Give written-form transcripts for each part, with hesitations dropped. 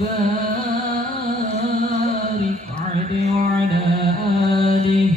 وبارك عليه وعلى آله.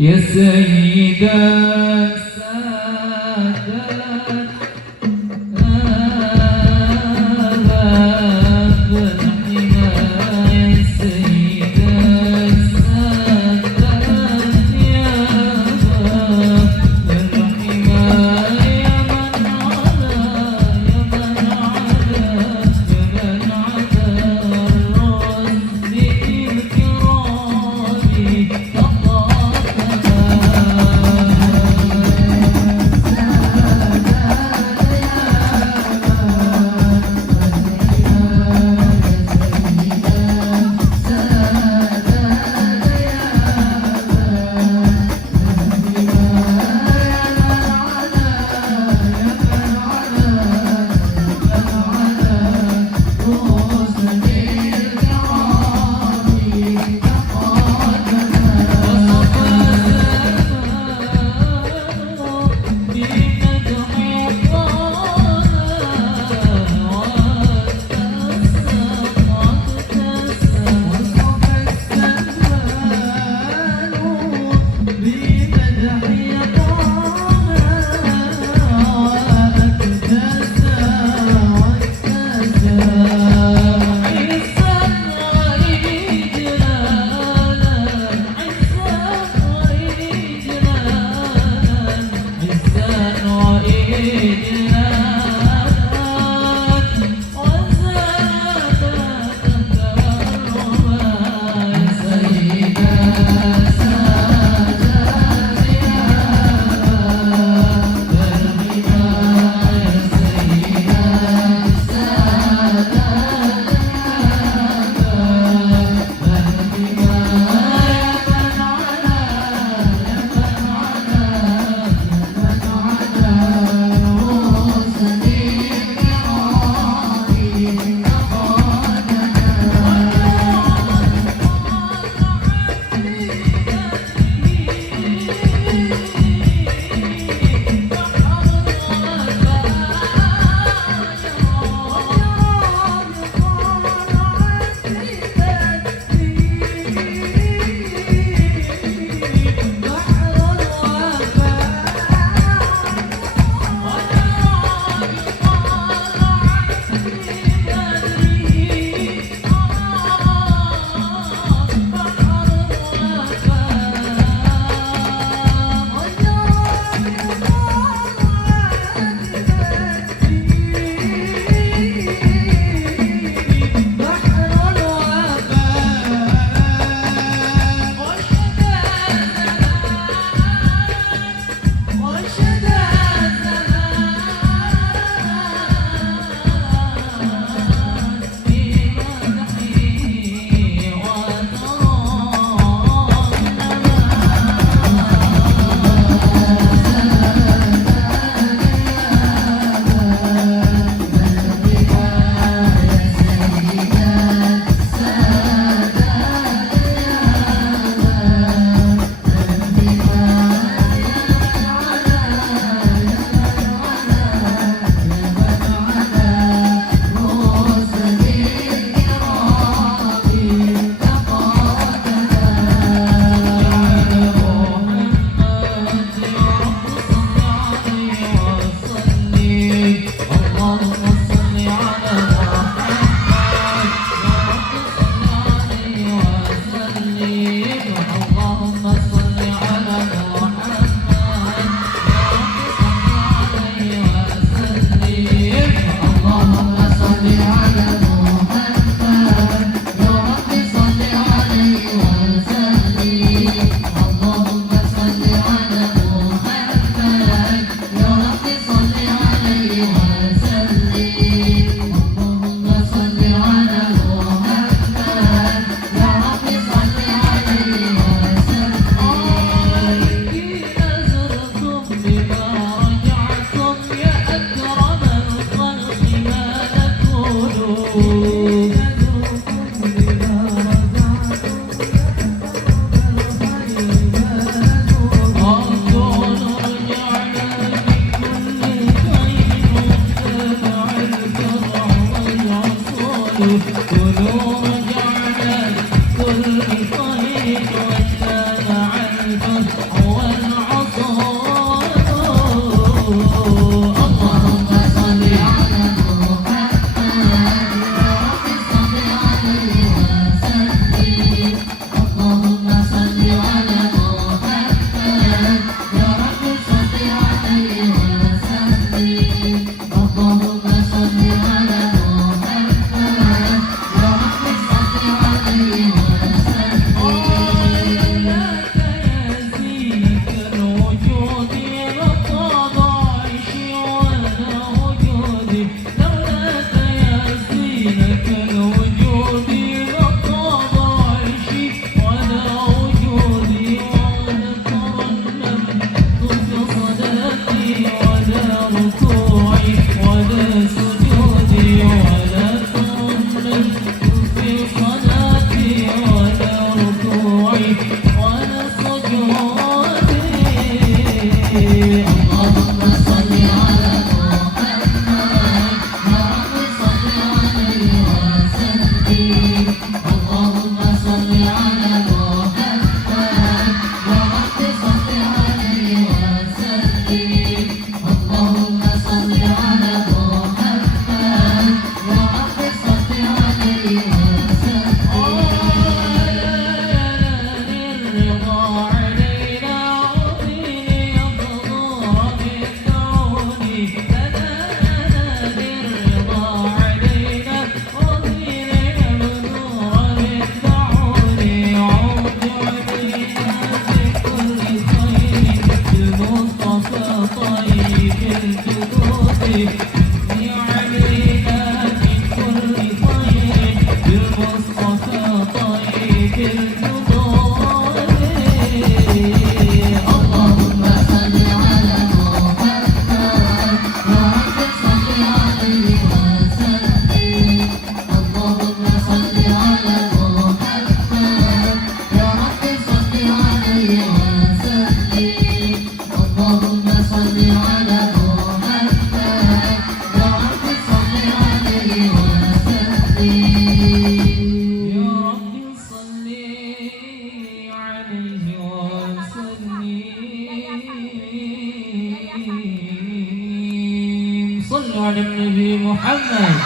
يا سيد السادات صلوا على النبي محمد.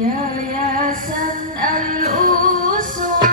Yayasan Al-Uswah.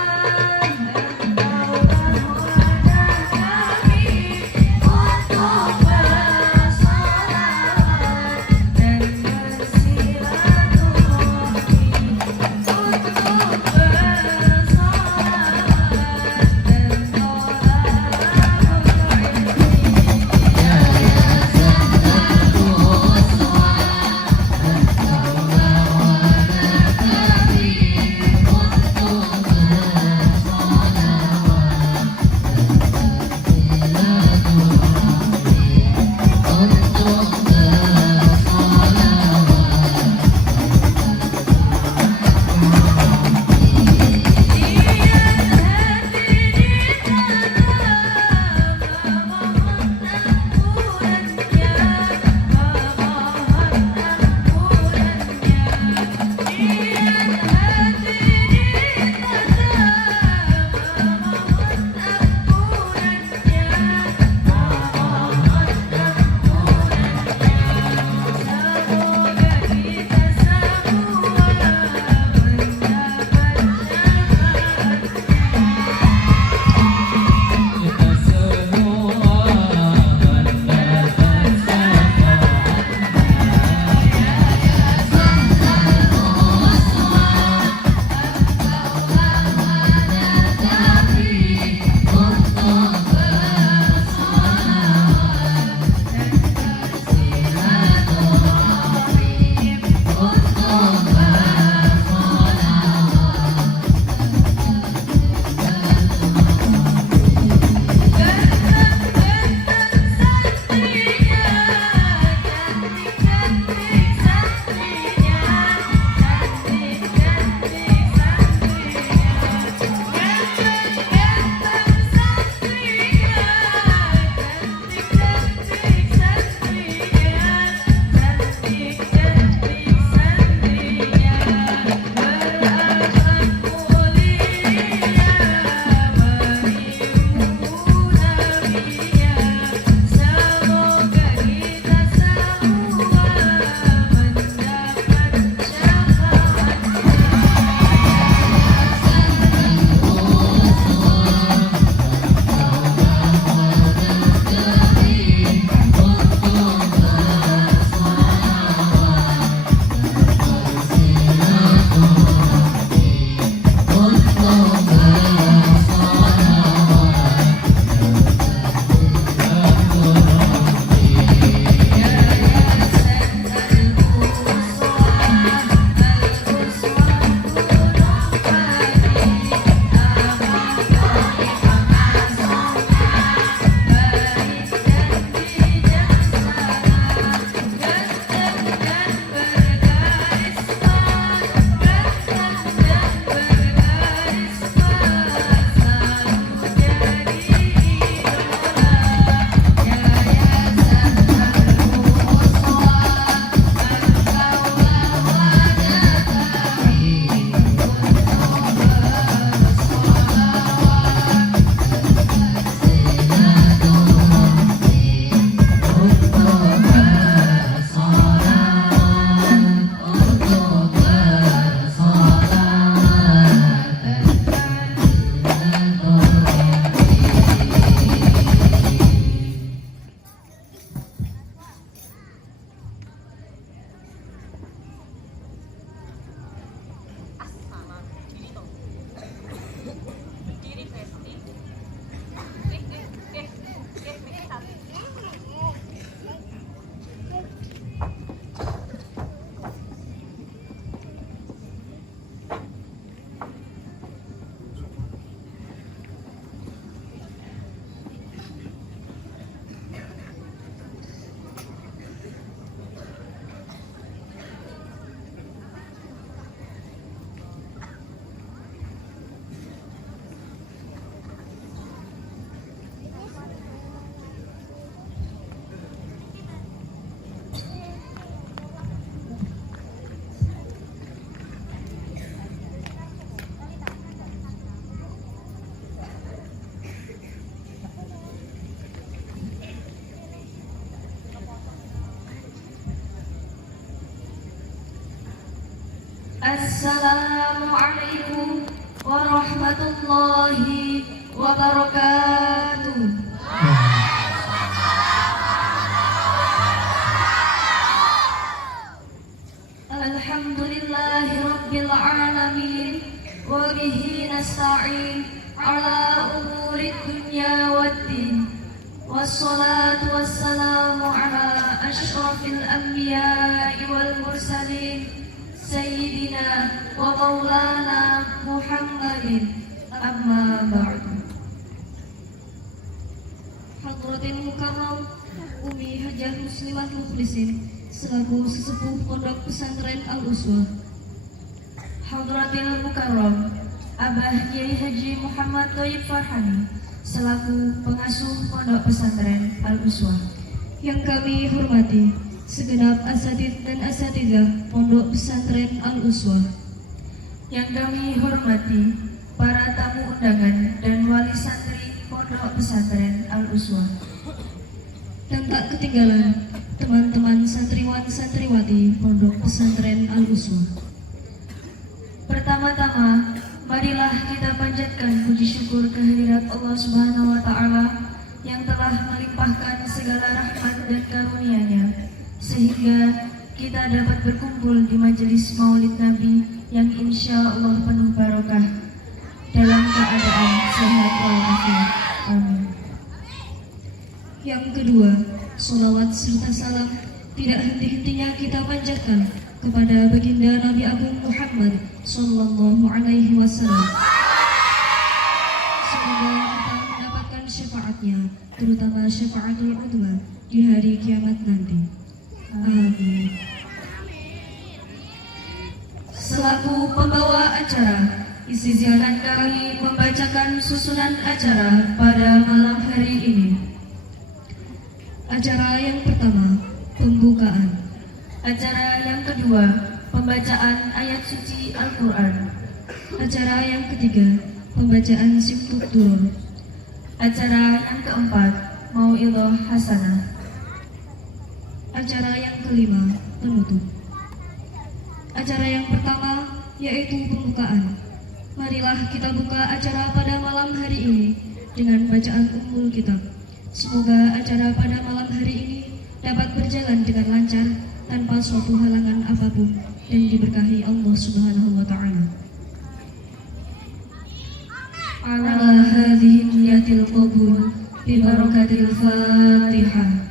warahmatullahi wabarakatuh. Alhamdulillahi rabbil alamin wa bihi nasta'in ala umuri dunya waddin. Wassalatu wassalamu ala asyrafil anbiya'i wal mursalin Sayyidina wa maulana Muhammadin, amma ba'du. Hadratil Mukarram Umi Hajah Muslimat Mukhlisin selaku sesepuh Pondok Pesantren Al-Uswah. Hadratil Mukarram Abah Kiai Haji Muhammad Thoyib Farhani selaku pengasuh Pondok Pesantren Al-Uswah. Yang kami hormati segenap asatidz dan asatidzah Pondok Pesantren Al-Uswah. Yang kami hormati para tamu undangan dan wali santri Pondok Pesantren Al-Uswah. Dan tak ketinggalan teman-teman santriwan santriwati Pondok Pesantren Al-Uswah. Pertama-tama, marilah kita panjatkan puji syukur kehadirat Allah Subhanahu wa Ta'ala yang telah melimpahkan segala rahmat dan karunia-Nya, sehingga kita dapat berkumpul di majelis Maulid Nabi yang insya Allah penuh barokah dalam keadaan sehat walafiat. Amin. Yang kedua, sholawat serta salam tidak henti-hentinya kita panjatkan kepada baginda Nabi Agung Muhammad Sallallahu Alaihi Wasallam. Semoga kita mendapatkan syafaatnya, terutama syafaatul udhma di hari kiamat nanti. Amin. Selaku pembawa acara, izinkan kami membacakan susunan acara pada malam hari ini. Acara yang pertama, pembukaan. Acara yang kedua, pembacaan ayat suci Al-Quran. Acara yang ketiga, pembacaan Sifat Duror. Acara yang keempat, Mau'idhah Hasanah. Acara yang kelima, penutup. Acara yang pertama yaitu pembukaan. Marilah kita buka acara pada malam hari ini dengan bacaan Ummul Kitab. Semoga acara pada malam hari ini dapat berjalan dengan lancar tanpa suatu halangan apapun dan diberkahi Allah Subhanahu wa Ta'ala. Ala hadhihi niyatil qabul bi barakatil Fatihah.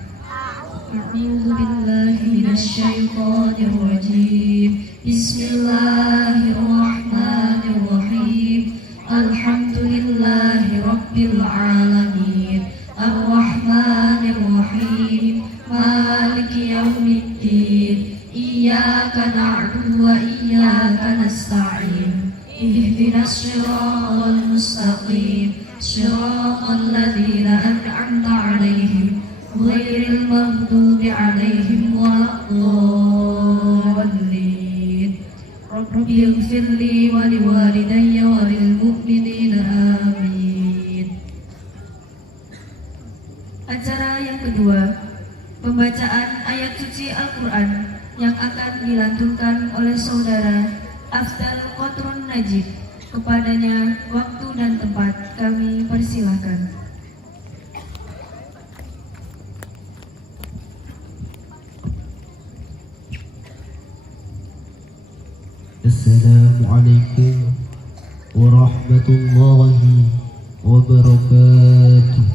A'udzu billahi minasy syaithanir rajim. Bismillahirrahmanirrahim. Alhamdulillahi rabbil alamin. Ar-Rahmanir-Rahim. Maliki yaumiddin. Iyyaka na'budu wa iyyaka nasta'in. Ihdinas shiratal mustaqim. Shiratal ladzina an'amta 'alaihim ghairil maghdubi 'alaihim waladdallin. Rabbi ighfirli wa liwalidayya wa lil mu'minina amin. Acara yang kedua, pembacaan ayat suci Al-Quran yang akan dilantunkan oleh saudara Afdal Qatrun Najib. Kepadanya waktu dan tempat kami persilahkan. Assalamualaikum warahmatullahi wabarakatuh.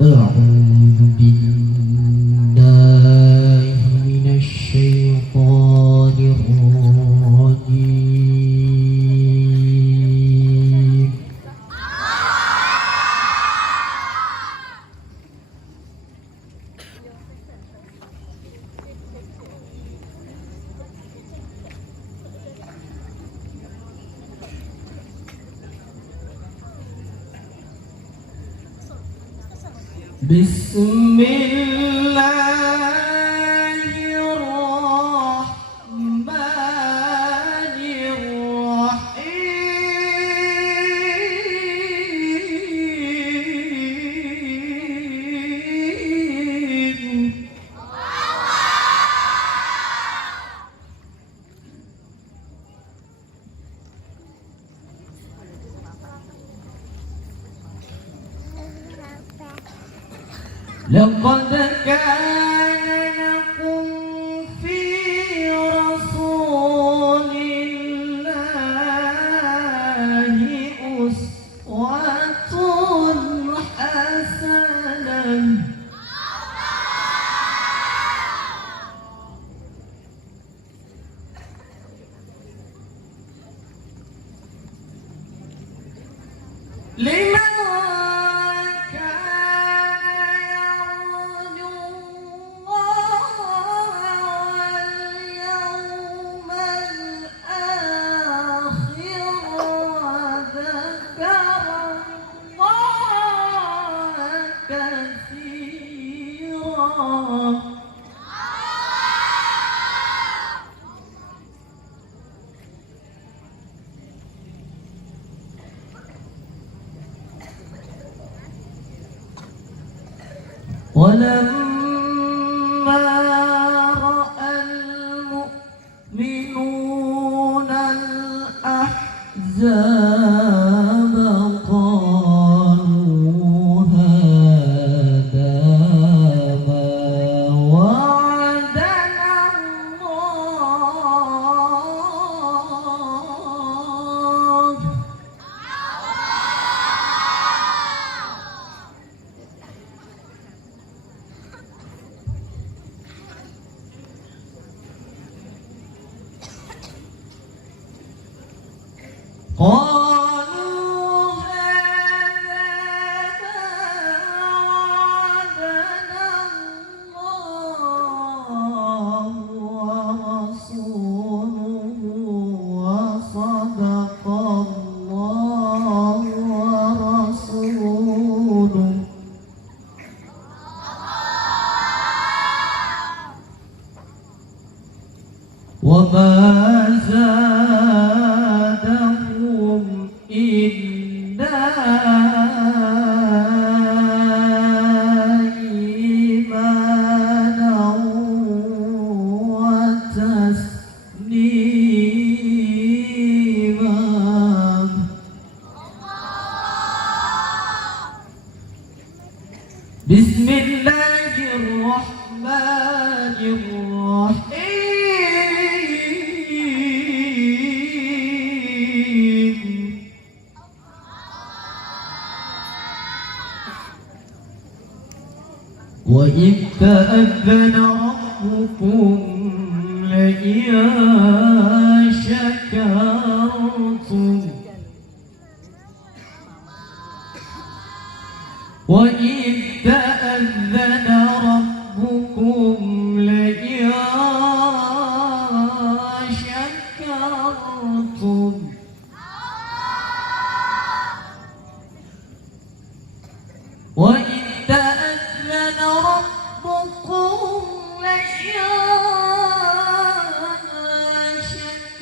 A'udzu billahi minasy syaithanir rajim. Bismillahirrahmanirrahim. لقد كان لكم في رسول الله أسوة حسنة لمن ولما رأى المؤمنون الأحزاب قالوا هذا ما وعدنا الله قالوا هذا وعدنا الله ورسوله وصدق الله ورسوله وما زادهم إلا إيمانا وتسليما بسم الله الرحمن الرحيم وإذ تأذن ربكم لئن شكرتم وإذ تأذن ربكم لئن شكرتم وإذ تأذن ربكم لئن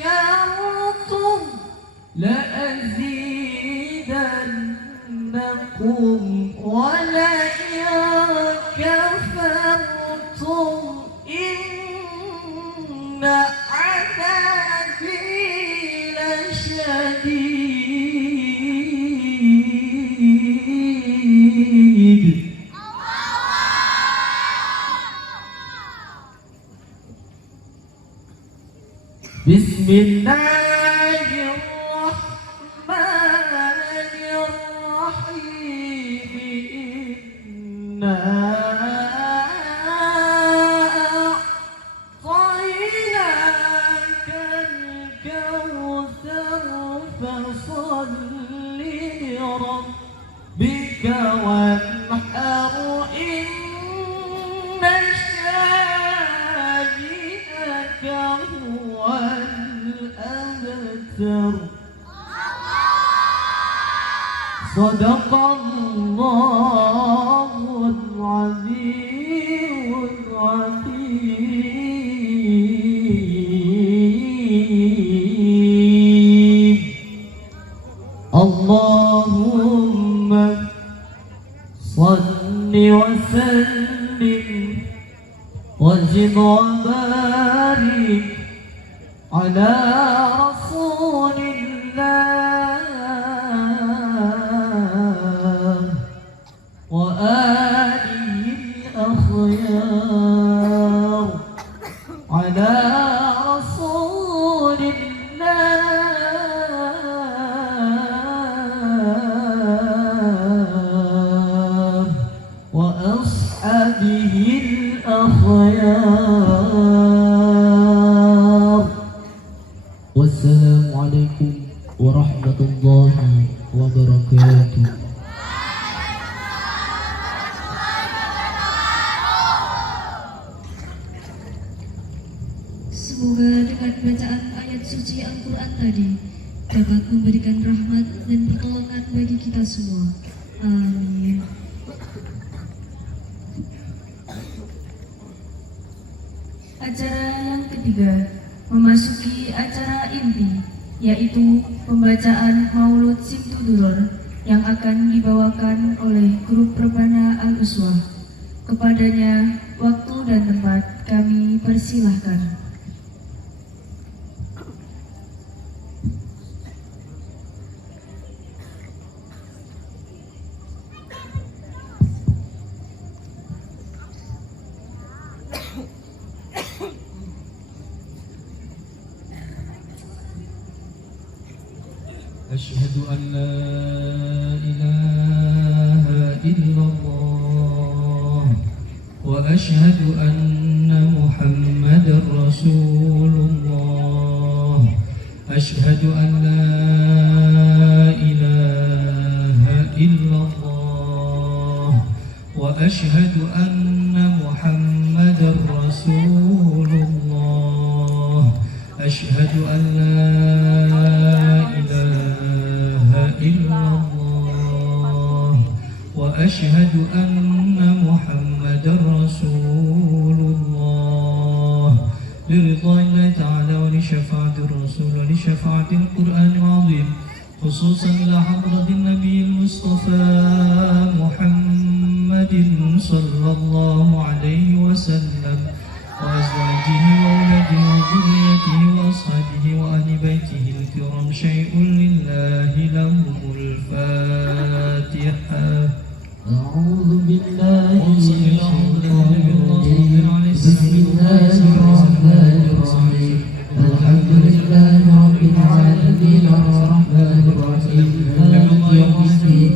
شكرتم لأزيدنكم ولئن كفرتم إن عذابي لشديد بسم الله الرحمن الرحيم إنا أعطيناك الكوثر فصل لربك وانحر إن شانئك هو الأبتر صدق الله العظيم الحكيم اللهم صل وسلم وزد وبارك على رسول الله وآله wabarakatuh. Semoga dengan bacaan ayat suci Al-Quran tadi dapat memberikan rahmat dan pertolongan bagi kita semua. Amin. Acara yang ketiga memasuki acara inti, yaitu pembacaan Maulud Simtuduror yang akan dibawakan oleh grup Rebana Al-Uswah. Kepadanya waktu dan tempat kami persilahkan. أشهد أن لا إله إلا الله وأشهد أن محمدا رسول الله. أشهد أن لا إله إلا الله وأشهد أن محمدا رسول الله. أشهد أن لا إله إلا الله وأشهد أن محمدا رسول الله. لرضا الله تعالى ولشفاعة الرسول ولشفاعة القرآن العظيم، خصوصا إلى حضرة النبي المصطفى محمد صلى الله عليه وسلم وأزواجه وأولاده وذريته وأصحابه وأهل بيته الكرام. شيء لله لهم الفاتحة. أعوذ بالله من الشيطان الرجيم. بسم الله الرحمن الرحيم. الحمد لله رب العالمين الرحمن الرحيم مالك يوم الدين.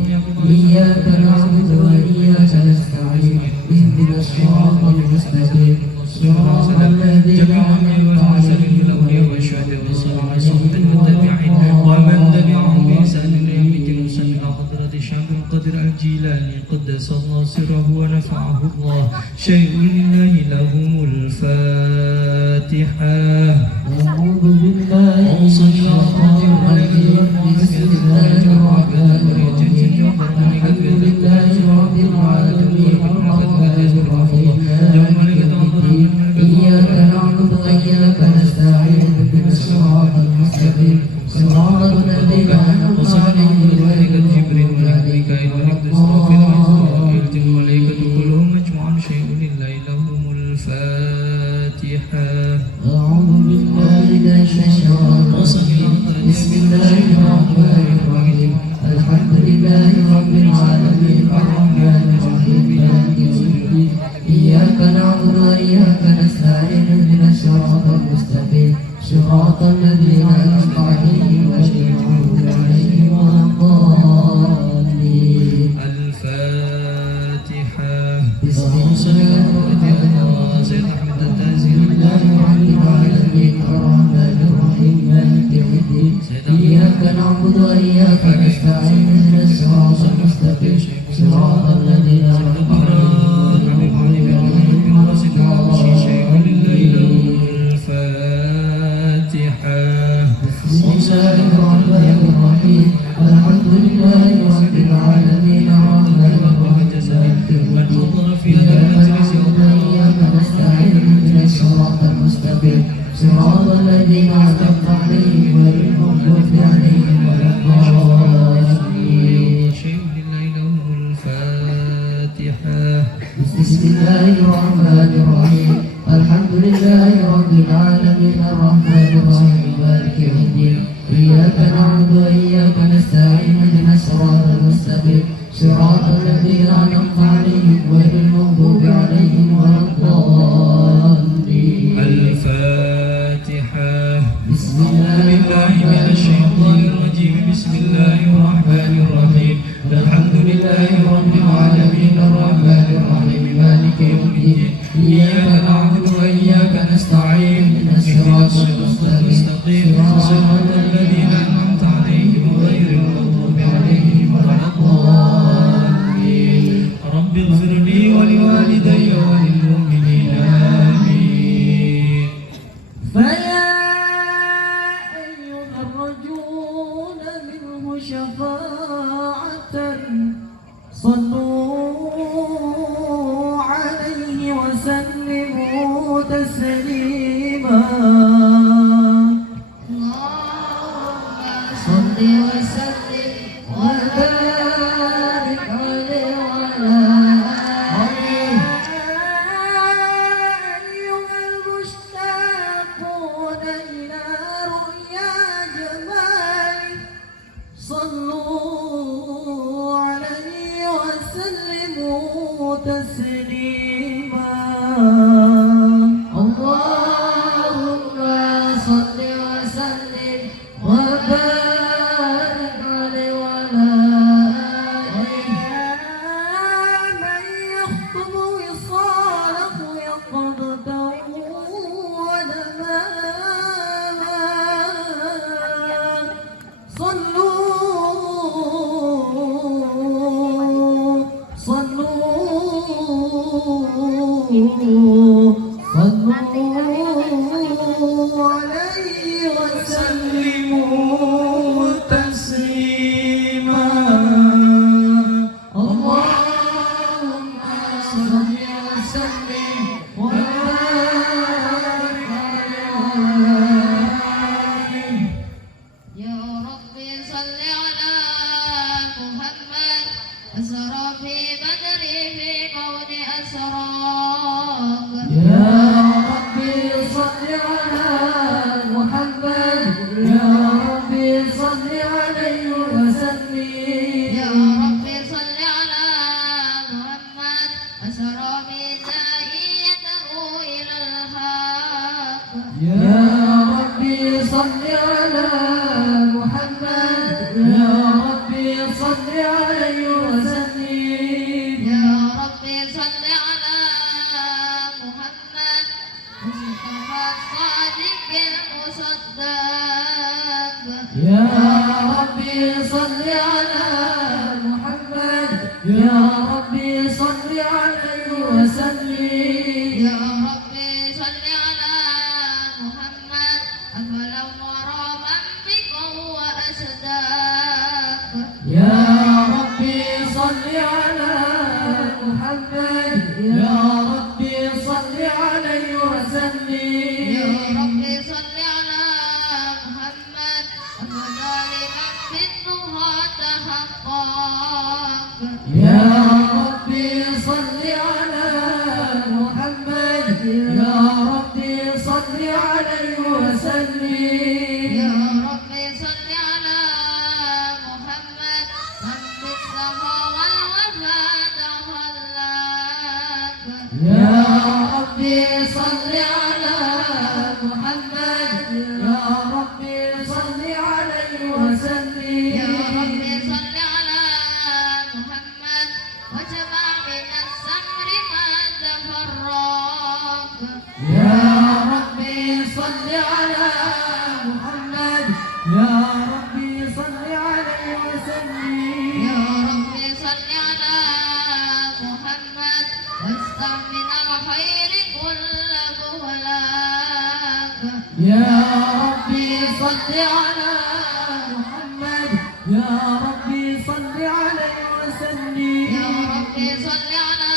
إياك نعبد وإياك نستعين. اهدنا الصراط المستقيم صراط الذين أنعمت عليهم غير المغضوب عليهم ومن تبعهم بإحسان إلى يوم الدين. إلى حضرة شعب القدر الجيلاني قدس الله سره ونفعه الله. شيء لله لهم الفاتحة. أعوذ بالله من الشيطان الرجيم. بسم الله الرحمن الرحيم. الحمد لله رب العالمين الرحمن الرحيم مالك يوم الدين. إياك نعبد وإياك نستعين. اهدنا الصراط المستقيم صراط الذين أنعمت عليهم غير المغضوب عليهم ولا الضالين. الملائكة كلهم مجموعا. شيء لله لهم الفاتحة. أعوذ بالله من الشيطان الرجيم. بسم الله الرحمن الرحيم. الحمد لله رب العالمين الرحمن الرحيم مالك يوم الدين. إياك نعبد وإياك نستعين. اهدنا الصراط المستقيم صراط الذين أنعمت عليهم غير المغضوب عليهم ولا الضالين. الفاتحة. بسم الله الرحمن الرحيم. رب العالمين الرحمن الرحيم مالك يوم الدين. إياك نعبد وإياك نستعين. اهدنا الصراط المستقيم صراط الذين أنعمت عليهم الحمد لله رب العالمين الرحمن الرحيم إياك نستعين. اهدنا الصراط المستقيم صراط الذين أنعمت عليهم غير المغضوب عليهم ولا الضالين. بسم الله الرحمن الرحيم. الحمد لله رب العالمين الرحمن الرحيم مالك يوم الدين. إياك نعبد وإياك نستعين. اهدنا الصراط المستقيم صراط الذين أنعمت عليهم غير المغضوب عليهم ولا الضالين. الفاتحة. بسم الله من الشيطان الرجيم. بسم الله الرحمن الرحيم. الحمد لله رب العالمين الرحمن الرحيم مالك يوم الدين. إياك نعبد وإياك نستعين. اهدنا الصراط المستقيم صراط الذين أنعمت عليهم غير المغضوب عليهم ولا تسليما اللهم صل وسلم وبارك عليه وعلى آله من يخطب وصاله يقظته ونماما صلوا عليه وسلموا تسليما اللهم صل وسلم وبارك عليه يا ربي صل على محمد أسرى في بدر في كون أسراك يا ربي صل على محمد يا ربي صل عليه وسلم يا ربي صل على محمد أسرى بداعيته إلى الحق يا ربي صل على محمد يا ربي صل عليه وسلم يا ربي صل على محمد مصطفى الصادق المصدق يا ربي صل على محمد يا ربي صل عليه وسلم يا ربي صل على محمد أفلم ورى من بك هو أصدق يا ربي صل على محمد يا ربي صل عليه وسلم يا ربي صل على محمد أفضل من في الضحى تحقق يا ربي صل على محمد يا ربي صل عليه وسلم يا ربي صل على محمد من في السما والوفا تخلق يا ربي صل على محمد يا ربي صل عليه وسلم يا ربي صل على محمد وجمع من السمر ما تفرق يا ربي صل على محمد يا ربي صل عليه وسلم يا ربي صل على محمد واستعمل الخير كل بهلاك يا ربي صل على محمد يا ربي صل عليه وسلم يا ربي صل على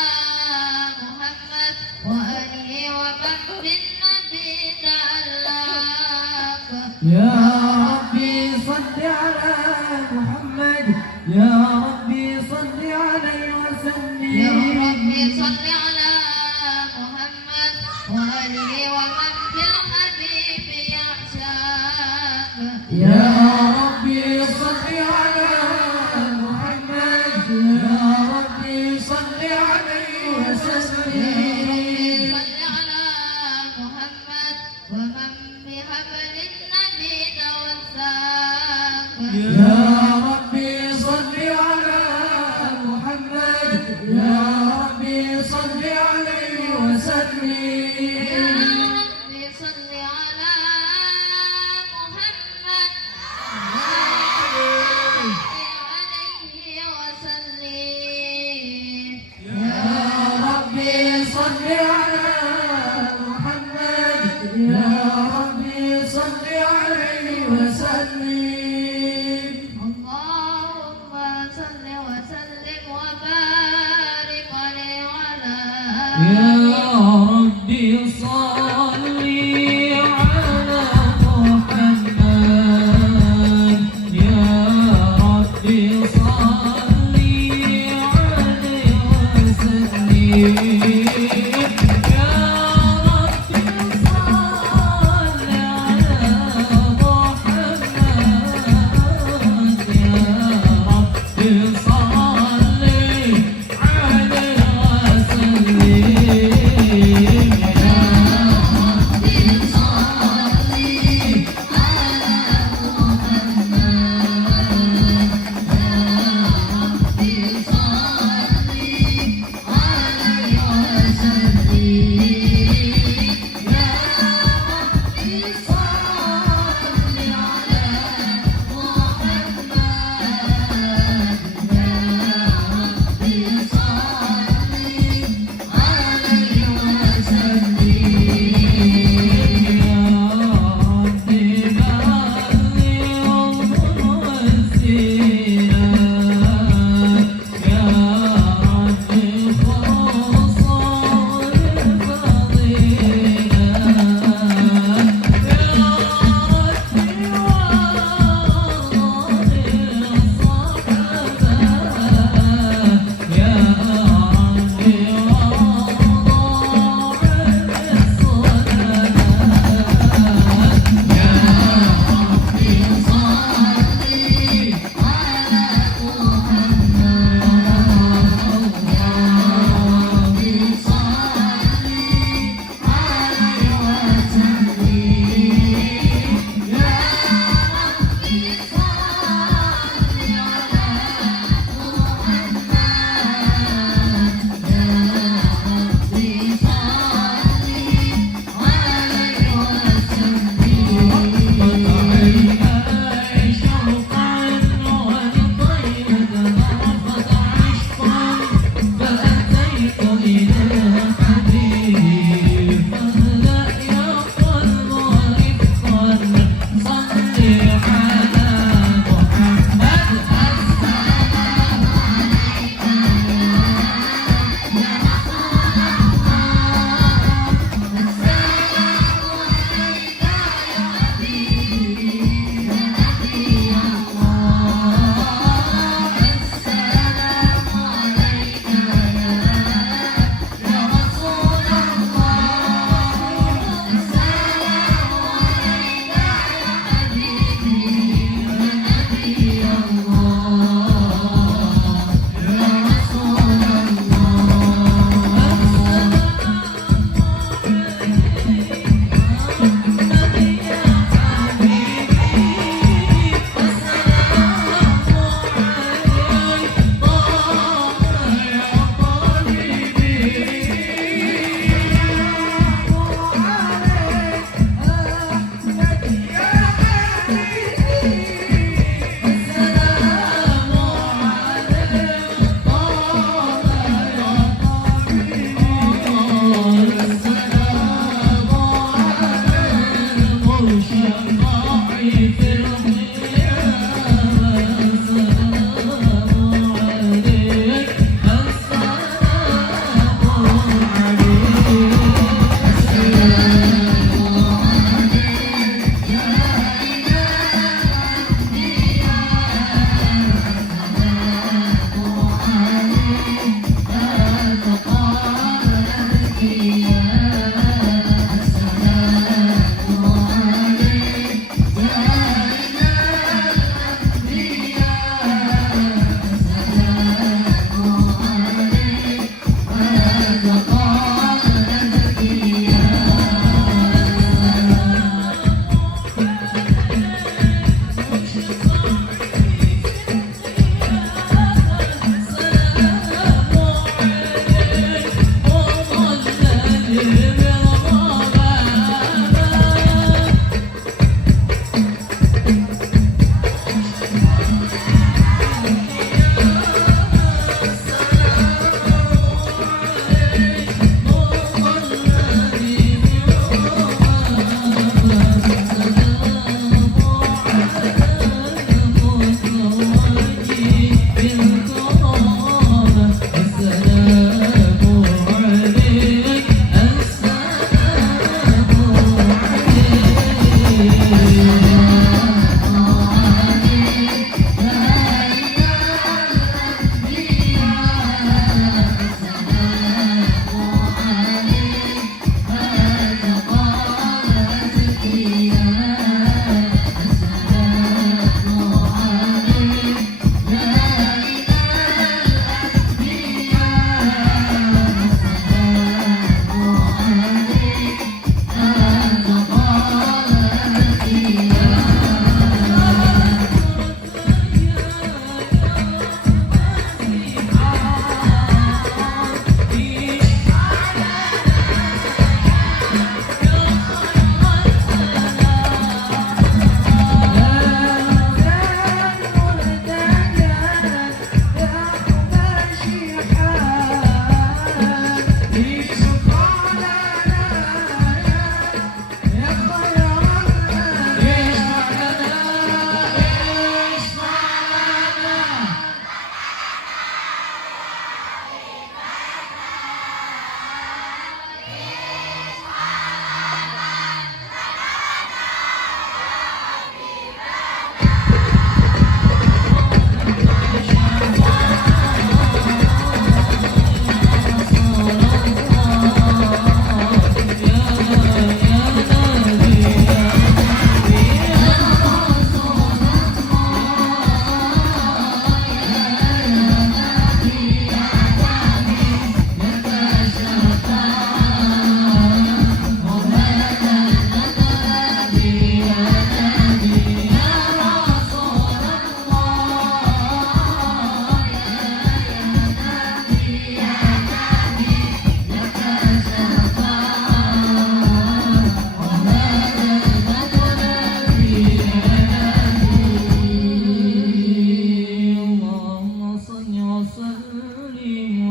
محمد وآله ومن بالنبي تعلق يا ربي صل على محمد يا ربي صل عليه وسلم يا ربي صل على محمد وآله ومن بالحبيب يعشق يا ربي صل على محمد يا ربي صل عليه وسلم صل على محمد ومن بحبل النبي توثق يا ربي صل على محمد يا ربي صل عليه وسلم يا ربي صل على محمد عليه وسلم يا ربي صل على محمد يا ربي صل عليه وسلم اللهم صل وسلم وبارك عليه وعلى يا آله ربي صل على محمد يا ربي صل عليه وسلم يا ربي صل على محمد يا ربي صل عليه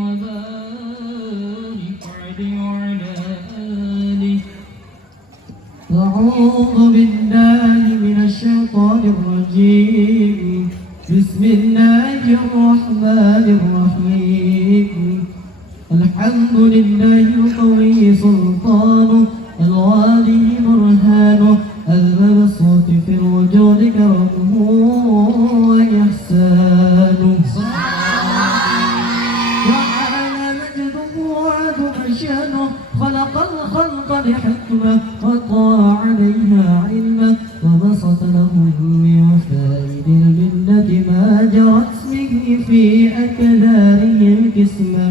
وبارك عليه وعلى آله. أعوذ بالله من الشيطان الرجيم. بسم الله الرحمن الرحيم. الحمد لله القوي سلطانه، الغالي برهانه، المبسوط في الوجود كرمه وإحسانه. وعلى مجده وعظم شانه، خلق الخلق لحكمة وطاع عليها علمه، وبسط لهم من فائد المنة ما جرت به في أكدارهم كسمة.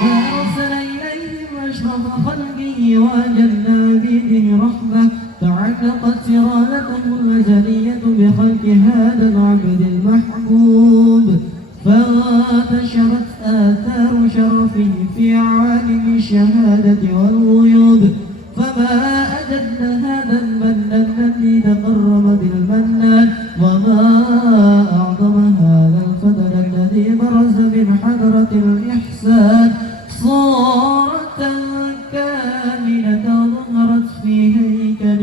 فأرسل إليهم أشرف خلقه وجل به رحمة، تعلقت سرادته الأزلية بخلق هذا العبد المحبوب، فانتشرت آثار شرفه في عالم الشهادة والغيوب. فما أجل هذا المن الذي تقرب بالمنان، وما أعظم هذا الفضل الذي برز من حضرة الإحسان. صورة كاملة ظهرت في هيكل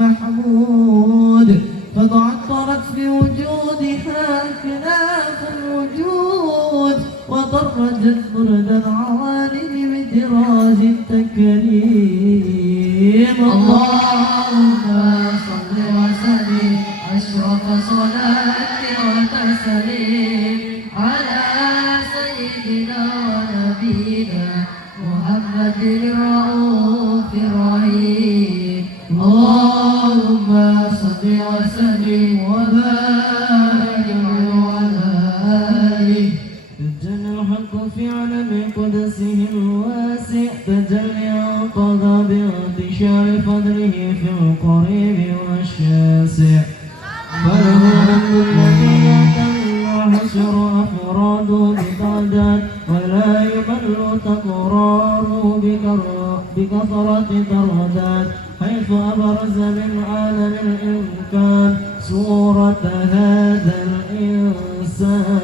محمود، فتعطرت بوجودها أكناف الوجود، وطرجت برد العوالم بطراز التكريم. اللهم صل وسلم أشرف صلاة وتسليم على سيدنا ونبينا محمد الرؤوف الرحيم. اللهم صل وسلم وبارك على آله. تجلى الحق في علم قدسه الواسع، تجلى قضى بانتشار فضله في القريب والشاسع. فله الحمد الذي يتم حشر أفراده بقعدات، ولا يمل تقراره بكثرة ترداد، حيث أبرز من عالم الإمكان صورة هذا الإنسان.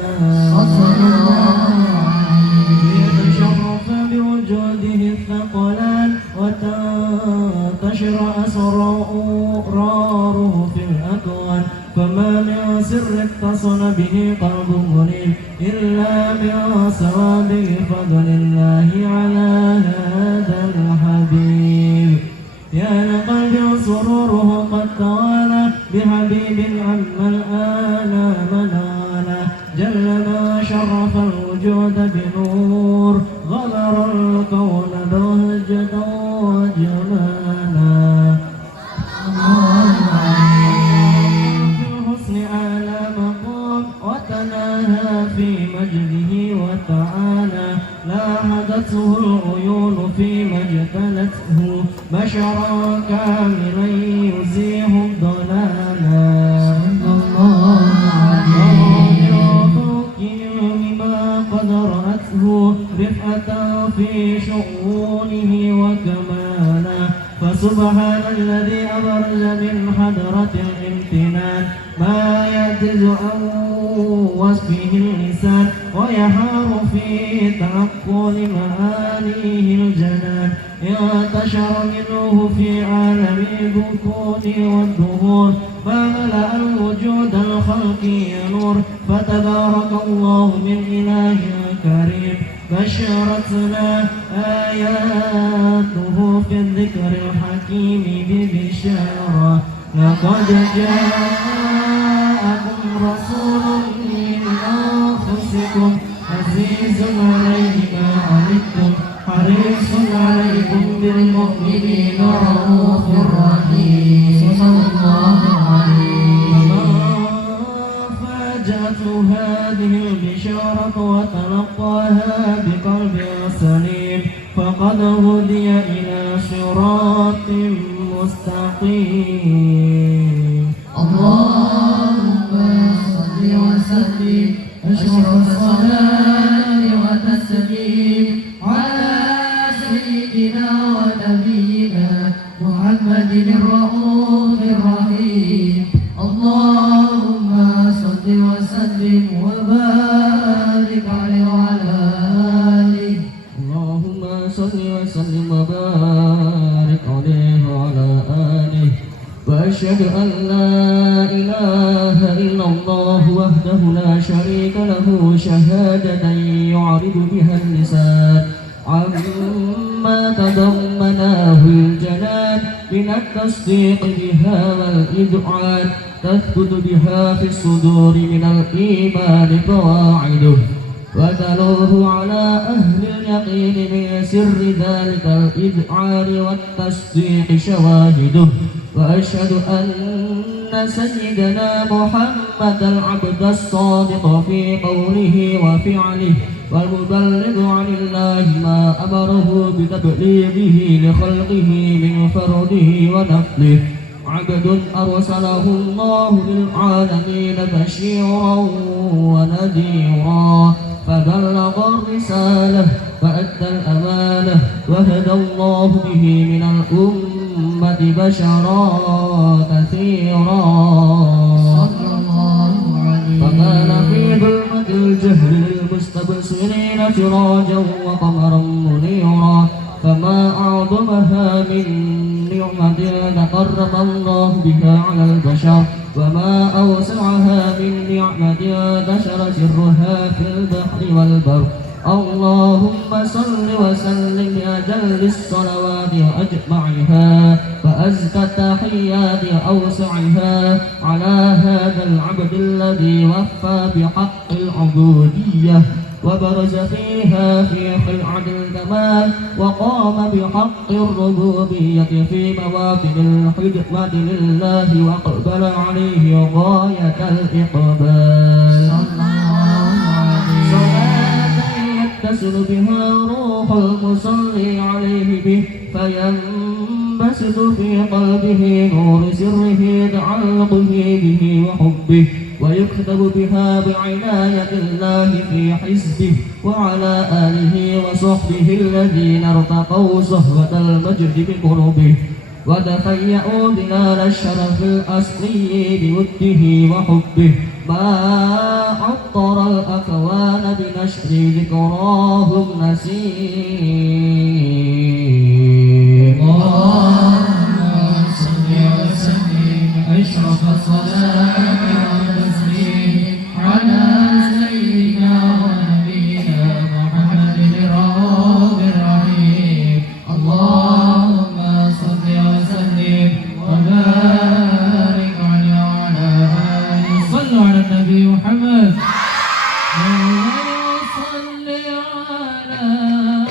يتشرف بوجوده الثقلان، وتنتشر أسراره في الأكوان. فما من سر اتصل به قلب منيب إلا من سوابق فضل الله على هذا الحبيب. يا لقلب سروره قد توالى بحبيب عم الآلام نالا، جل ما شرف الوجود بنور، غمر الكون بهجة وجمالا. في الحسن أعلى مقام، وتناهى في مجده وتعالى، لاحظته العيون فيما اجتلته، بشرا كاملا يزيح الضلالا. بما قد رأته رفعة في شؤونه وكمالا. فسبحان الذي أبرز من حضرة الامتنان ما يعجز عن وصفه اللسان، ويحار في تعقل معانيه الجنان. انتشر منه في عالم الذكور والدهور، فملأ الوجود الخلق نور. فتبارك الله من إله كريم، بشرتنا آياته في الذكر الحكيم ببشارة. لقد جاءكم رسول من أنفسكم عزيز عليه ما عنتم، حريص عليكم بالمؤمنين رؤوف رحيم. صلى الله عليه. فاجأته هذه البشارة وتلقاها بقلب سليم، فقد هدي إلى صراط مستقيم. اللهم صل وسلم أشرف الصلاة وتسليم على سيدنا ونبينا محمد الرؤوف الرحيم. اللهم صل وسلم وبارك عليه وعلى آله اللهم صل وسلم وبارك عليه وعلى آله وأشهد أن لا إله إلا الله وحده لا شريك له شهادة يعرض بها اللسان عما تضمناه الجنان من التصديق بها والإذعان تثبت بها في الصدور من الإيمان قواعده وتلوه على أهل اليقين من سر ذلك الإذعان والتصديق شواهده وأشهد أن سيدنا محمد العبد الصادق في قوله وفعله والمبلغ عن الله ما أمره بتبليغه لخلقه من فرده ونفله عبد أرسله الله للعالمين بشيرا ونذيرا فبلغ الرسالة وأدى الأمانة وهدى الله به من الأمة بشرا كثيرا صلى الله عليه فكان في ظلمة الجهل للمستبصرين سراجا وقمرا منيرا فما أعظمها من نعمة تقرب الله بها على البشر وما أوسعها من نعمة انتشر سرها في البحر والبر اللهم صل وسلم بأجل الصلوات وأجمعها وأزكى التحيات وأوسعها على هذا العبد الذي وفى بحق العبودية وبرز فيها في خلعة الكمال وقام بحق الربوبية في مواطن الخدمة لله وأقبل عليه غاية الإقبال صلاة يتصل بها روح المصلي عليه به فينبسط في قلبه نور سره تعلقه به وحبه ويكتب بها بعناية الله في حزبه وعلى آله وصحبه الذين ارتقوا صهوة المجد بقربه وتفيأوا بلال الشرف الأصلي بوده وحبه ما عطر الأكوان بنشر ذكراهم نسيم اللهم صل وسلم أشرف الصلاة والتسليم على سيدنا ونبينا محمد الرؤوف الرحيم اللهم صل وسلم وبارك عليه وعلى آله صلوا على النبي محمد صل على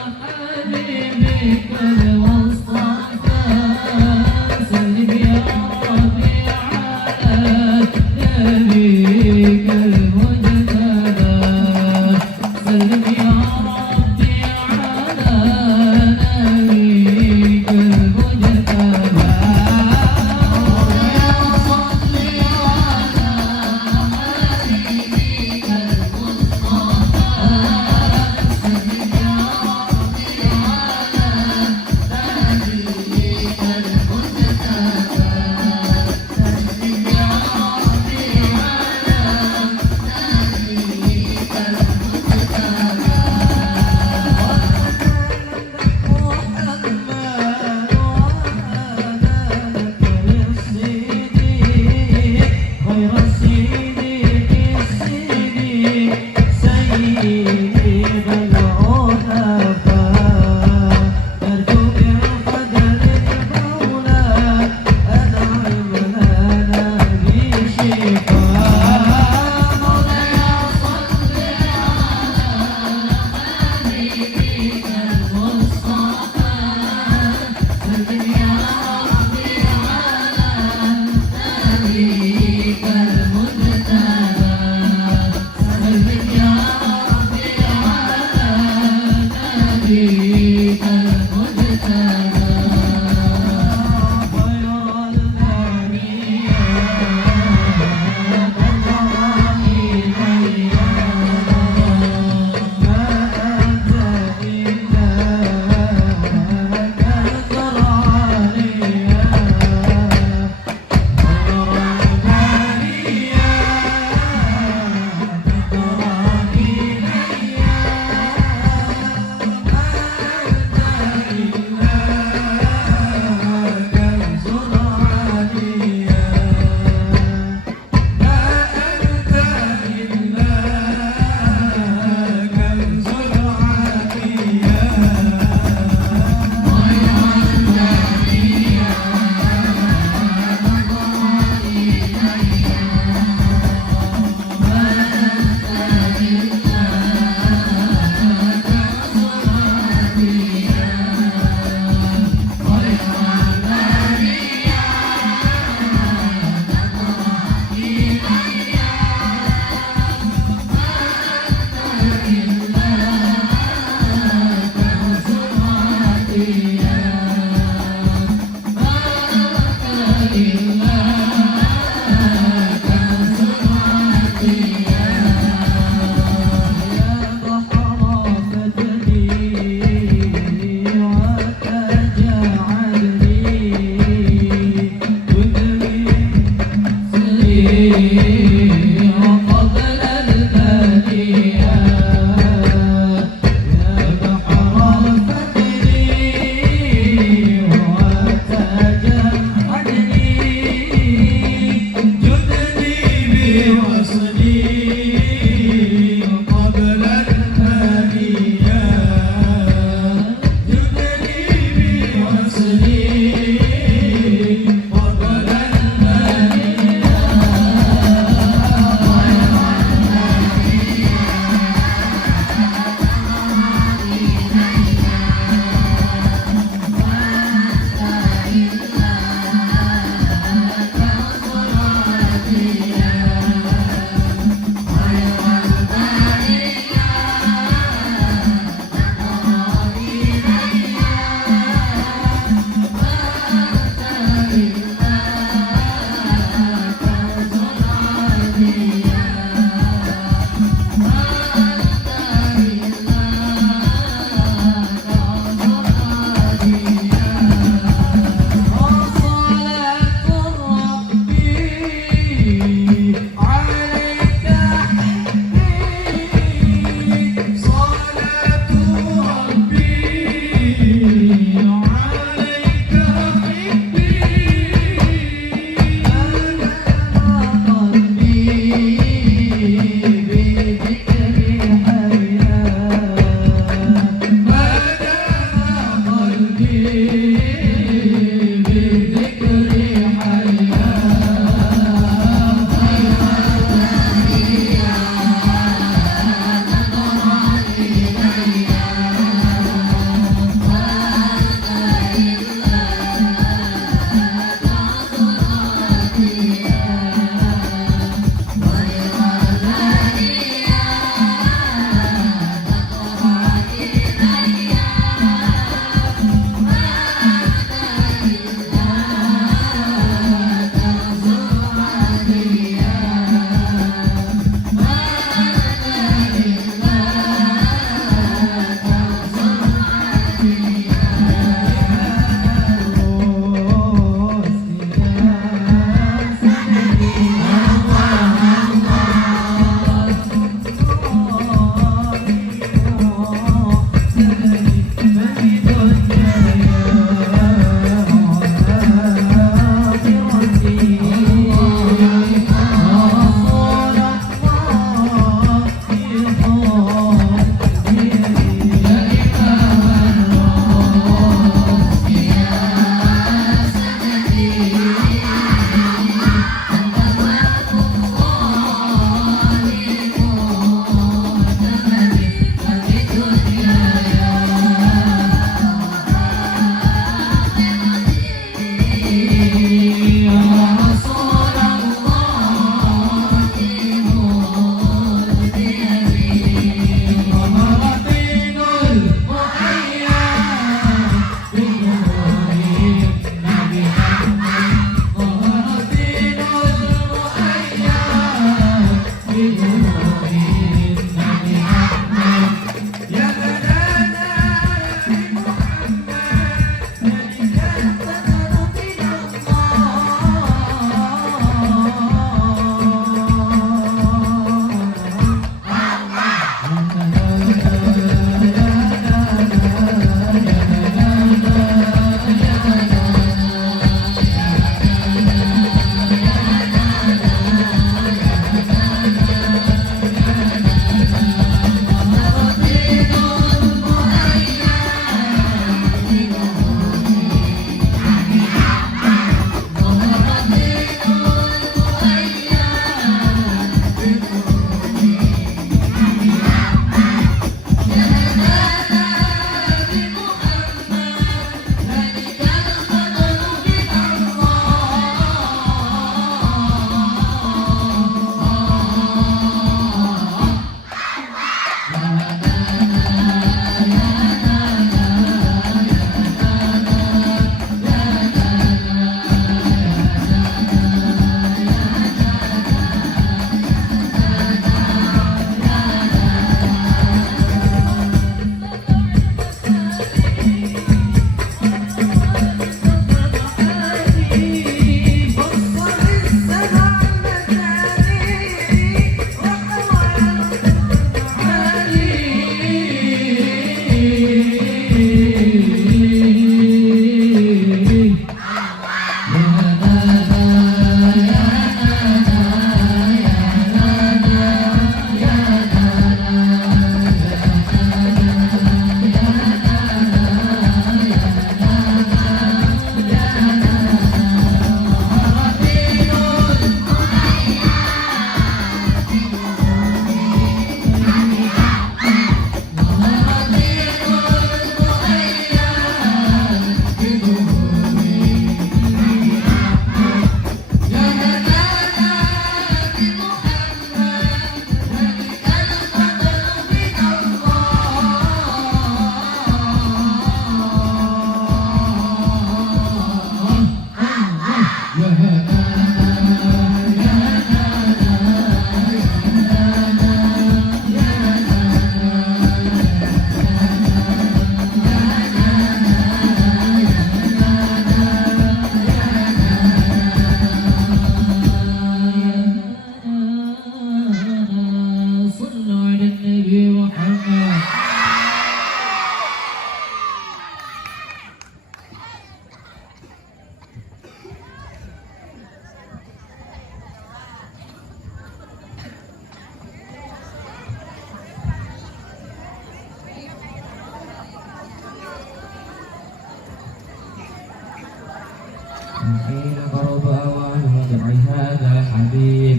وحين قرب أوان وضع هذا الحبيب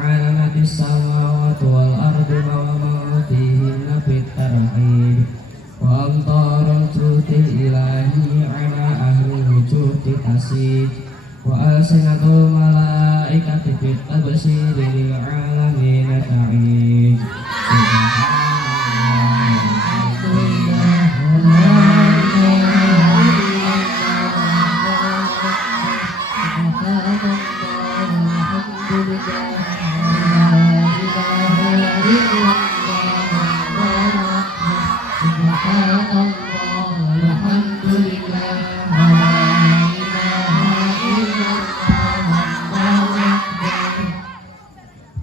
علمت السماوات والأرض وما فيهن بالترحيب وأمطار تؤتي الإلهي على أهل الوجود تسيد وألسنة الملائكة بالتبشير للعالمين تعيد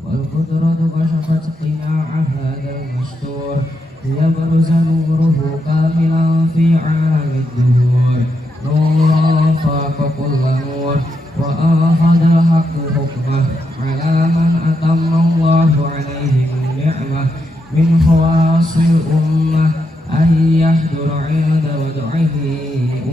والقدرة كشفت قناع هذا المستور ليبرز نوره كاملا في عالم الدهور نورا فاق كل نور وأخذ الحق حكمه على من أتم الله عليه النعمة من خواص الأمة أن يحضر عند وضعه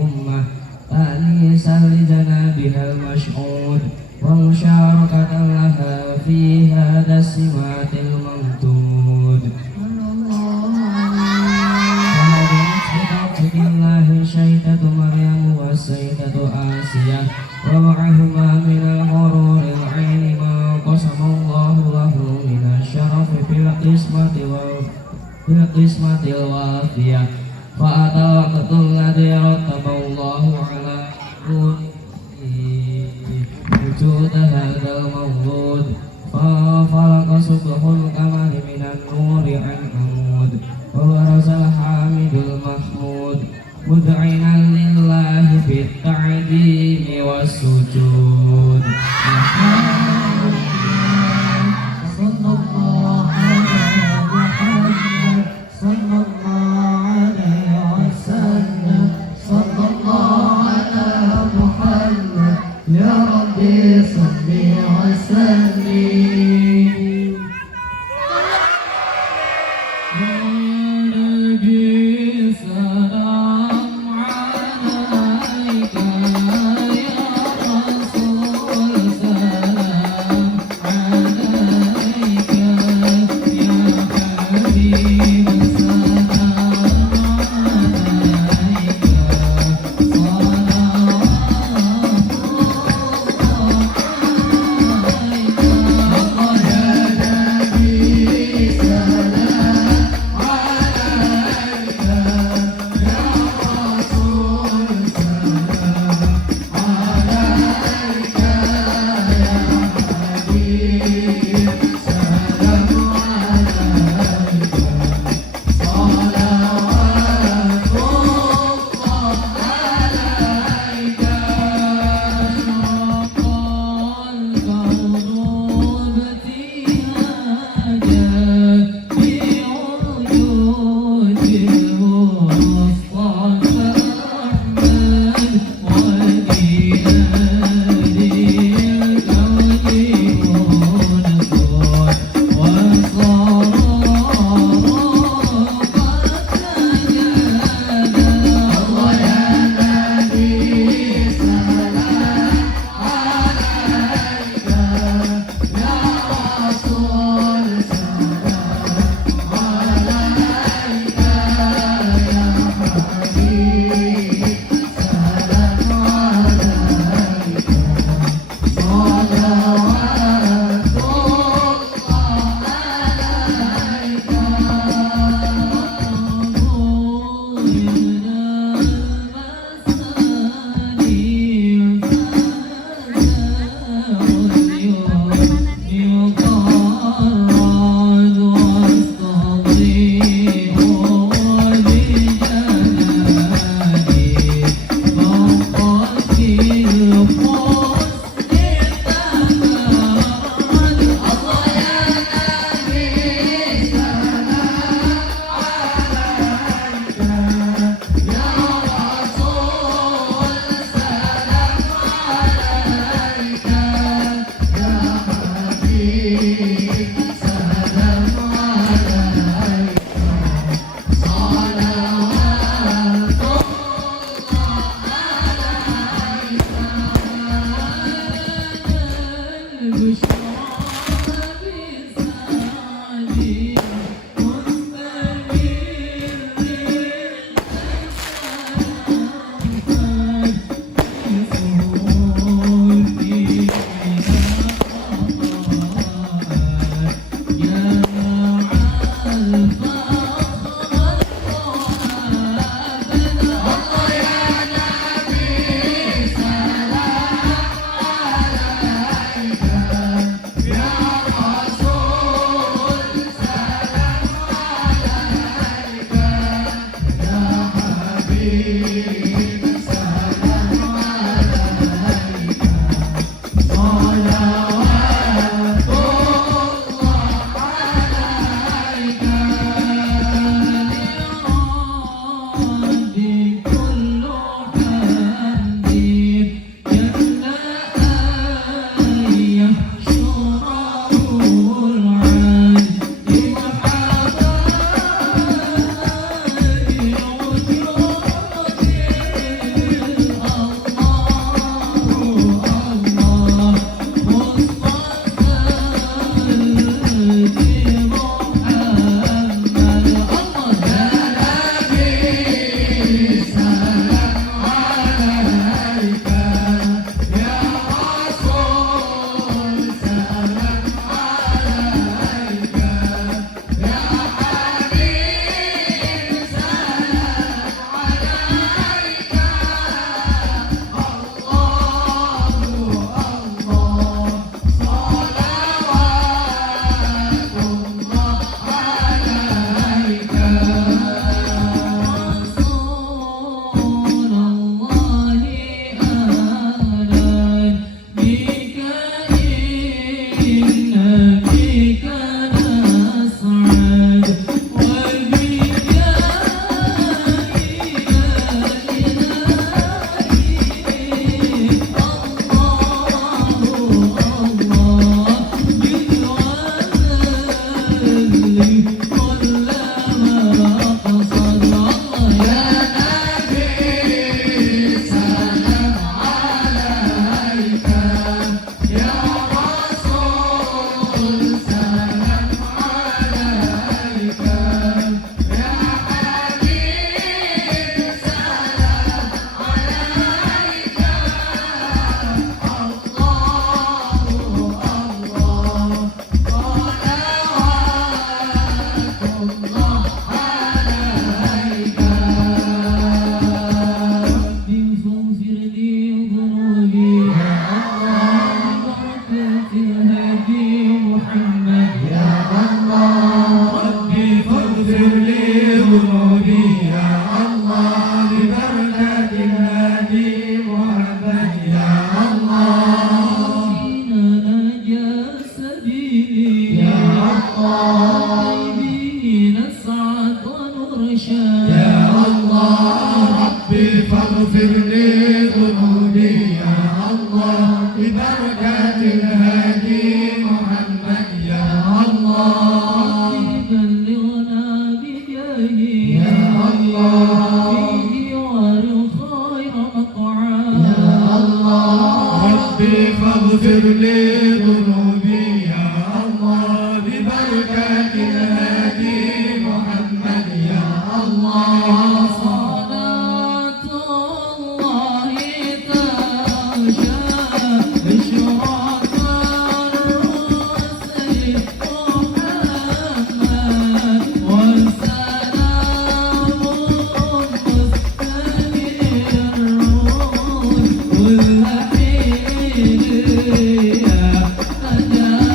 أمة تأنيسا لجنابها المشهود ومشاركة لها في هذا السمات الممدود ومدنت بتوفيق الله الشيطة مريم والسيدة آسيا ومعهما من الغرور العين ما قسم الله له من الشرف بالقسمة الوافية فأتى وقت الذي رتب الله على وجود هذا المولود ففرق صبح القمر من النور عن عمود وبرز الحامد المحمود مذعنا لله بالتعظيم والسجود صلى الله على محمد صلى الله عليه وسلم صلى الله على محمد يا ربي صل وسلم يا نبي سلام عليك يا رسول سلام عليك يا حبيب سلام عليك صلوات فاغفر لي ذنوبي يا الله ببركة الهادي محمد يا الله نجا سبيلي يا الله به نسعد ونرشد يا الله ربي فاغفر لي ذنوبي يا الله ببركة الهادي محمد يا الله بلغنا بجاهه يا الله فيه واري خير مقعد يا الله ربي فاغفر لي ذنوبي يا الله ببركة الهادي محمد يا الله صلاة الله تغشى إشراق الرسل محمد والسلام مستمر والحين يا أجاد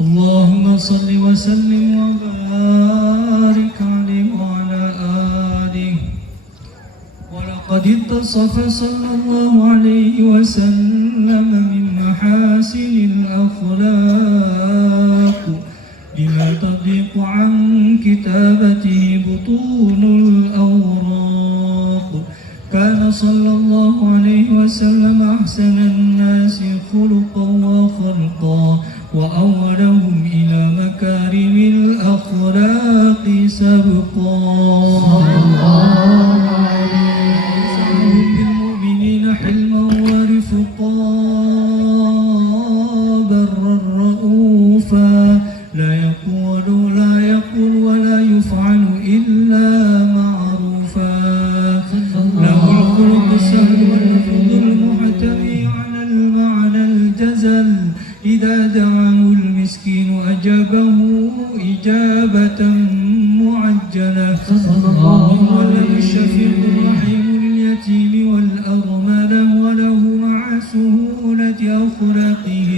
اللهم صل وسلم وبارك عليه وعلى آله. ولقد اتصف صلى الله عليه وسلم من محاسن الأخلاق بما تضيق عن كتابته بطون الأوراق. كان صلى الله عليه وسلم أحسن الناس خلقا وخلقا وأولهم إلى مكارم الأخلاق سبقا بالمؤمنين حلما ورفقا برا رؤوفا لا يقول ولا يفعل إلا معروفا له الخلق السهل واللفظ المحتوي على المعنى الجزل إذا دعاه المسكين أجابه إجابة معجلة هو الذي الشفيق الرحيم لليتيم والأرملة وله مع سهولة أخلاقه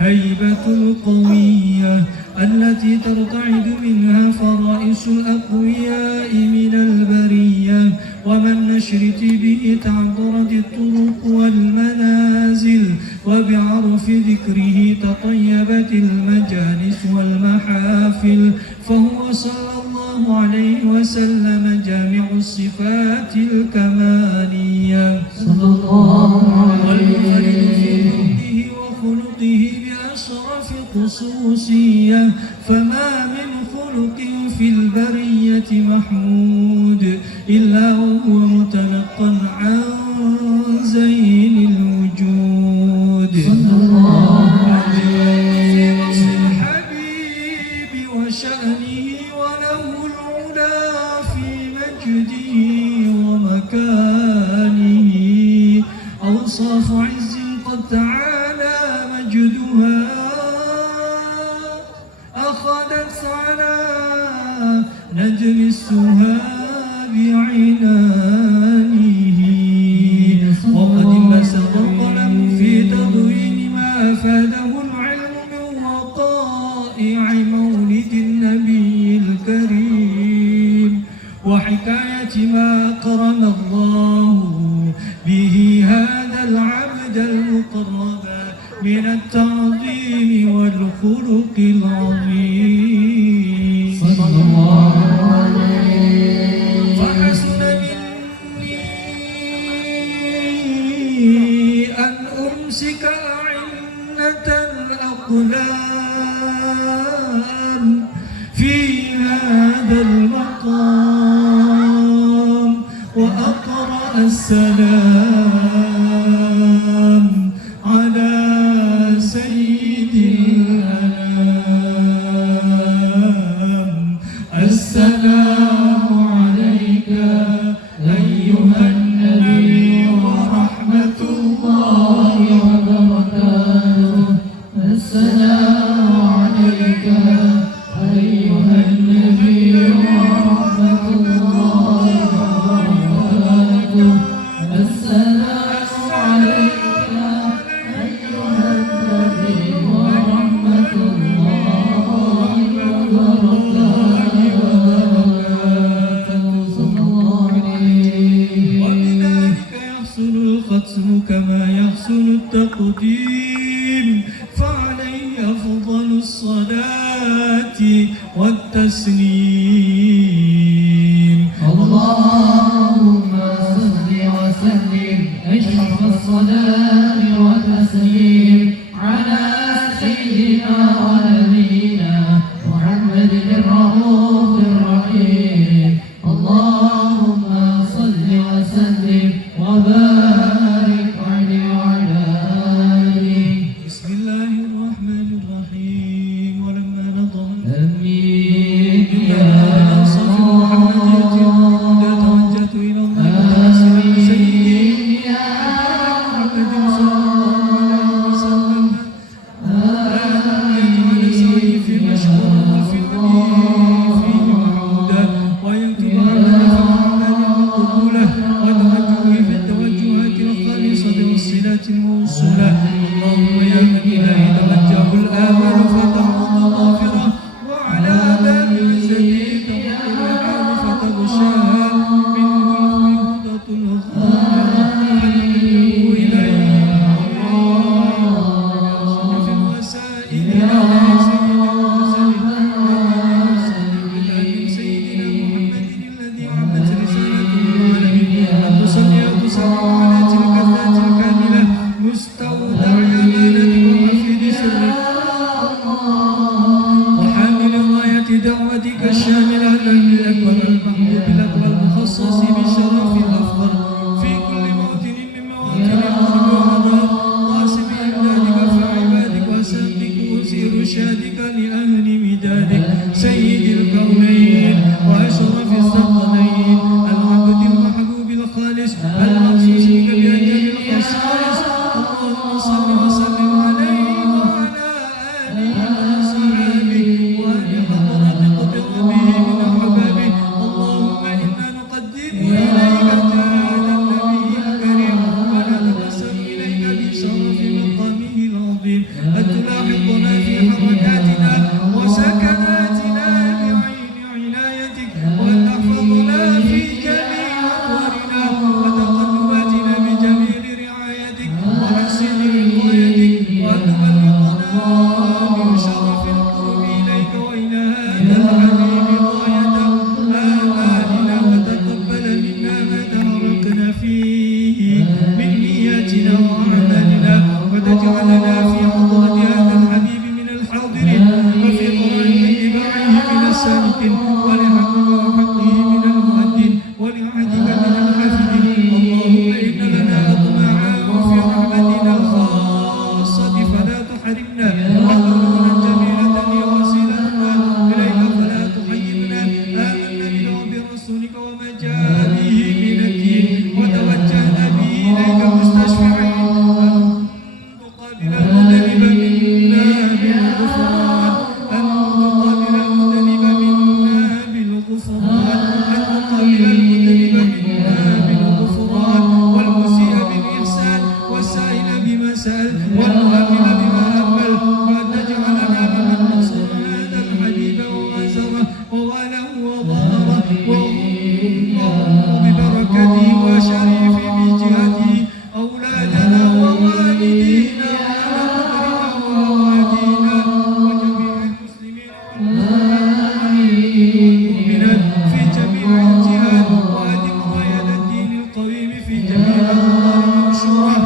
الهيبة القوية التي ترتعد منها فرائس الأقوياء من البرية ومن نشرت به تعذرت الطرق والمنازل وبعرف ذكره تطيبت المجالس والمحافل فهو صلى الله عليه وسلم جامع الصفات الكمالية صلى الله والمنفرد في حبه وخلقه بأشرف خصوصية فما من خلق في البرية محمود إلا وهو متلقا عن زين الوجود صلى الله عليه وصف الحبيب وشأنه وله العلا في مجده ومكانه أوصاف عز قد تعالى مجدها أخذت على نجم السهاب عنانه وقد انبسط القلم في تضوين ما أفاده العلم من وقائع مولد النبي الكريم وحكاية ما أكرم الله به هذا العبد المقرب من التعظيم والخلق العظيم صلى الله عليه فحسن مني أن أمسك أعنة الأقلام في هذا المقام وأقرأ السلام على سيد الأنام السلام عليك أيها النبي ورحمة الله وبركاته السلام عليك أيها النبي ورحمة الله وبركاته السلام عليك أيها النبي ورحمة الله وبركاته صلى الله عليه وبذلك يحصل الختم كما يحصل التقديم فعليه أفضل الصلاة والتسليم اللهم صل وسلم أشرف الصلاة والتسليم على سيدنا ونبينا محمد الرؤوف الرحيم اللهم صل وسلم وبارك عليه وعلى آله بسم الله الرحمن الرحيم ولما نظر آمين يا أنصاف محمد توجهت إلى الله سيدي يا محمد صلى الله عليه وسلم في مشهور وفي النبي في محمود ويكتب على محمد قبوله وتوجهه في التوجه المخصوص بك بأنجل الخصائص. اللهم صل وسلم عليه وعلى آله وصحبه وآل حضرة قدربه من أحبابه. اللهم إنا نقدم إليك جلال النبي الكريم ولا نتوسل إليك بشرف مقامه العظيم أن تلاحظنا في حركاتنا وسكناتنا بعين عنايتك، وأن تحفظنا في جميع أمورنا وتقلباتنا بجميل رعايتك وحسن رعايتك، وأن تبلغنا بشرف القرب إليك وإلى هذا الحبيب غاية آمالنا، وتقبل منا ما تهرقنا فيه من نياتنا وأعمالنا، وتجعلنا في حضرة هذا الحبيب من الحاضرين، وفي قرآن اتباعه من السالكين، ولحقه وحقه من المؤدين، ولعهدك من الحافظين. اللهم إن لنا أطماعا في رحمتنا الخاصة فلا تحرمنا، وحلولا جميلة هي وسيلتنا إليك فلا تحيبنا. آمنا بك وبرسولك وما جاء به من الدين، وتوجهنا به إليك مستشفعين تقابل المذنب منا بالغفران، أن تقابل المذنب منا بالغفران، أن تقابل المذنب منا بالغفران، والمسيء بالإحسان، والسائل بما سأل، والمؤمن بما أمل، وأن تجعلنا ممن نصر هذا الحبيب وآزره وواله وظهره وببركته وشريف بجهته أولادنا ووالدينا وأهلنا وجميع المسلمين والمؤمنات في جميع الجهات، وأدم راية الدين القويم في جميع الأوطان المنشورة،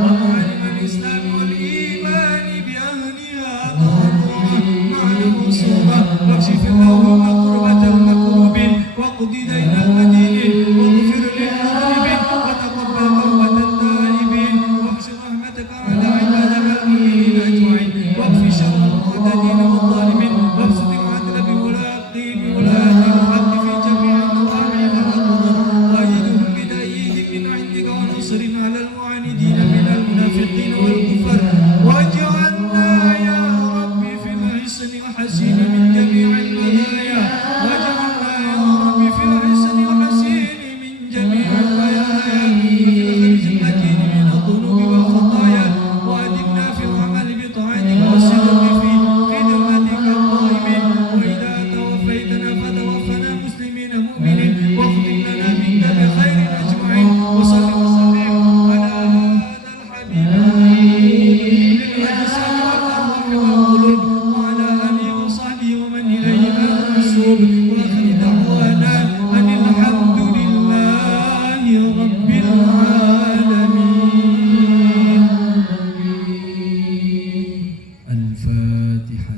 ومعالم الإسلام والإيمان بأهلها ضرورة مع المنصورة، واكشف اللهم كربة المكروبين، واقض دين المدينين، واغفر للمذنبين، وتقبل توبة التائبين، وانشر رحمتك على عبادك المؤمنين أجمعين، واكف شر المعتدين والظالمين، وابسط العدل بولاة الحق في جميع المواقع والأرض، وأيدهم بتأييد من عندك ونصر على المعاندين من المنافقين والكفار، واجعلنا يا رب في الحسن الحسين من جميع المنايا، واجعلنا يا رب في الحسن الحسين من جميع البلايا، وفي الخرج المكين من الذنوب والخطايا، وأدمنا في العمل بطاعتك والصدق في خدمتك القائمين، وإذا توفيتنا فتوفنا مسلمين مؤمنين، واختم لنا منك بخير أجمعين. وصل وسلم على هذا الحبيب بالأجساد والأرواح والقلوب، وعلى آله وصحبه ومن إليه منسوب، وآخر دعوانا أن الحمد لله رب العالمين. الفاتحة.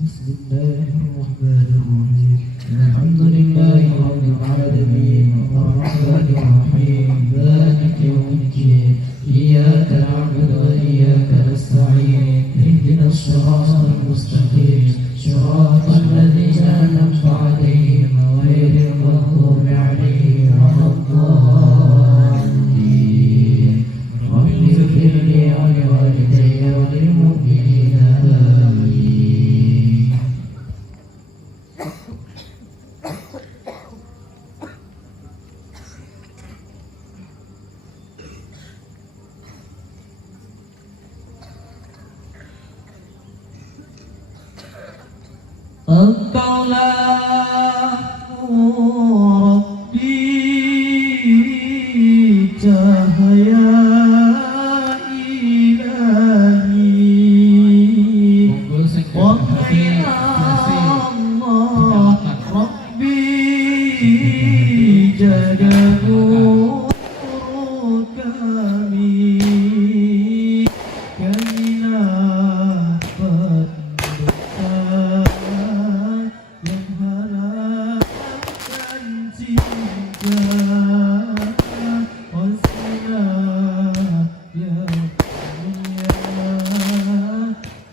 بسم الله الرحمن الرحيم. الحمد لله رب العالمين الرحمن الرحيم مالك يوم الدين إياك نعبد وإياك نستعين اهدنا الصراط المستقيم صراط الذين أنعمت عليهم غير المغضوب عليهم ولا الضالين. رب اغفر لي ولوالدي وللمؤمنين آمين. Engkau lah Rabbi cahaya ilahi, wahai Allah Rabbi jaga nur kami, kamilah pendusta yang harapkan cinta, wasilah yang mulia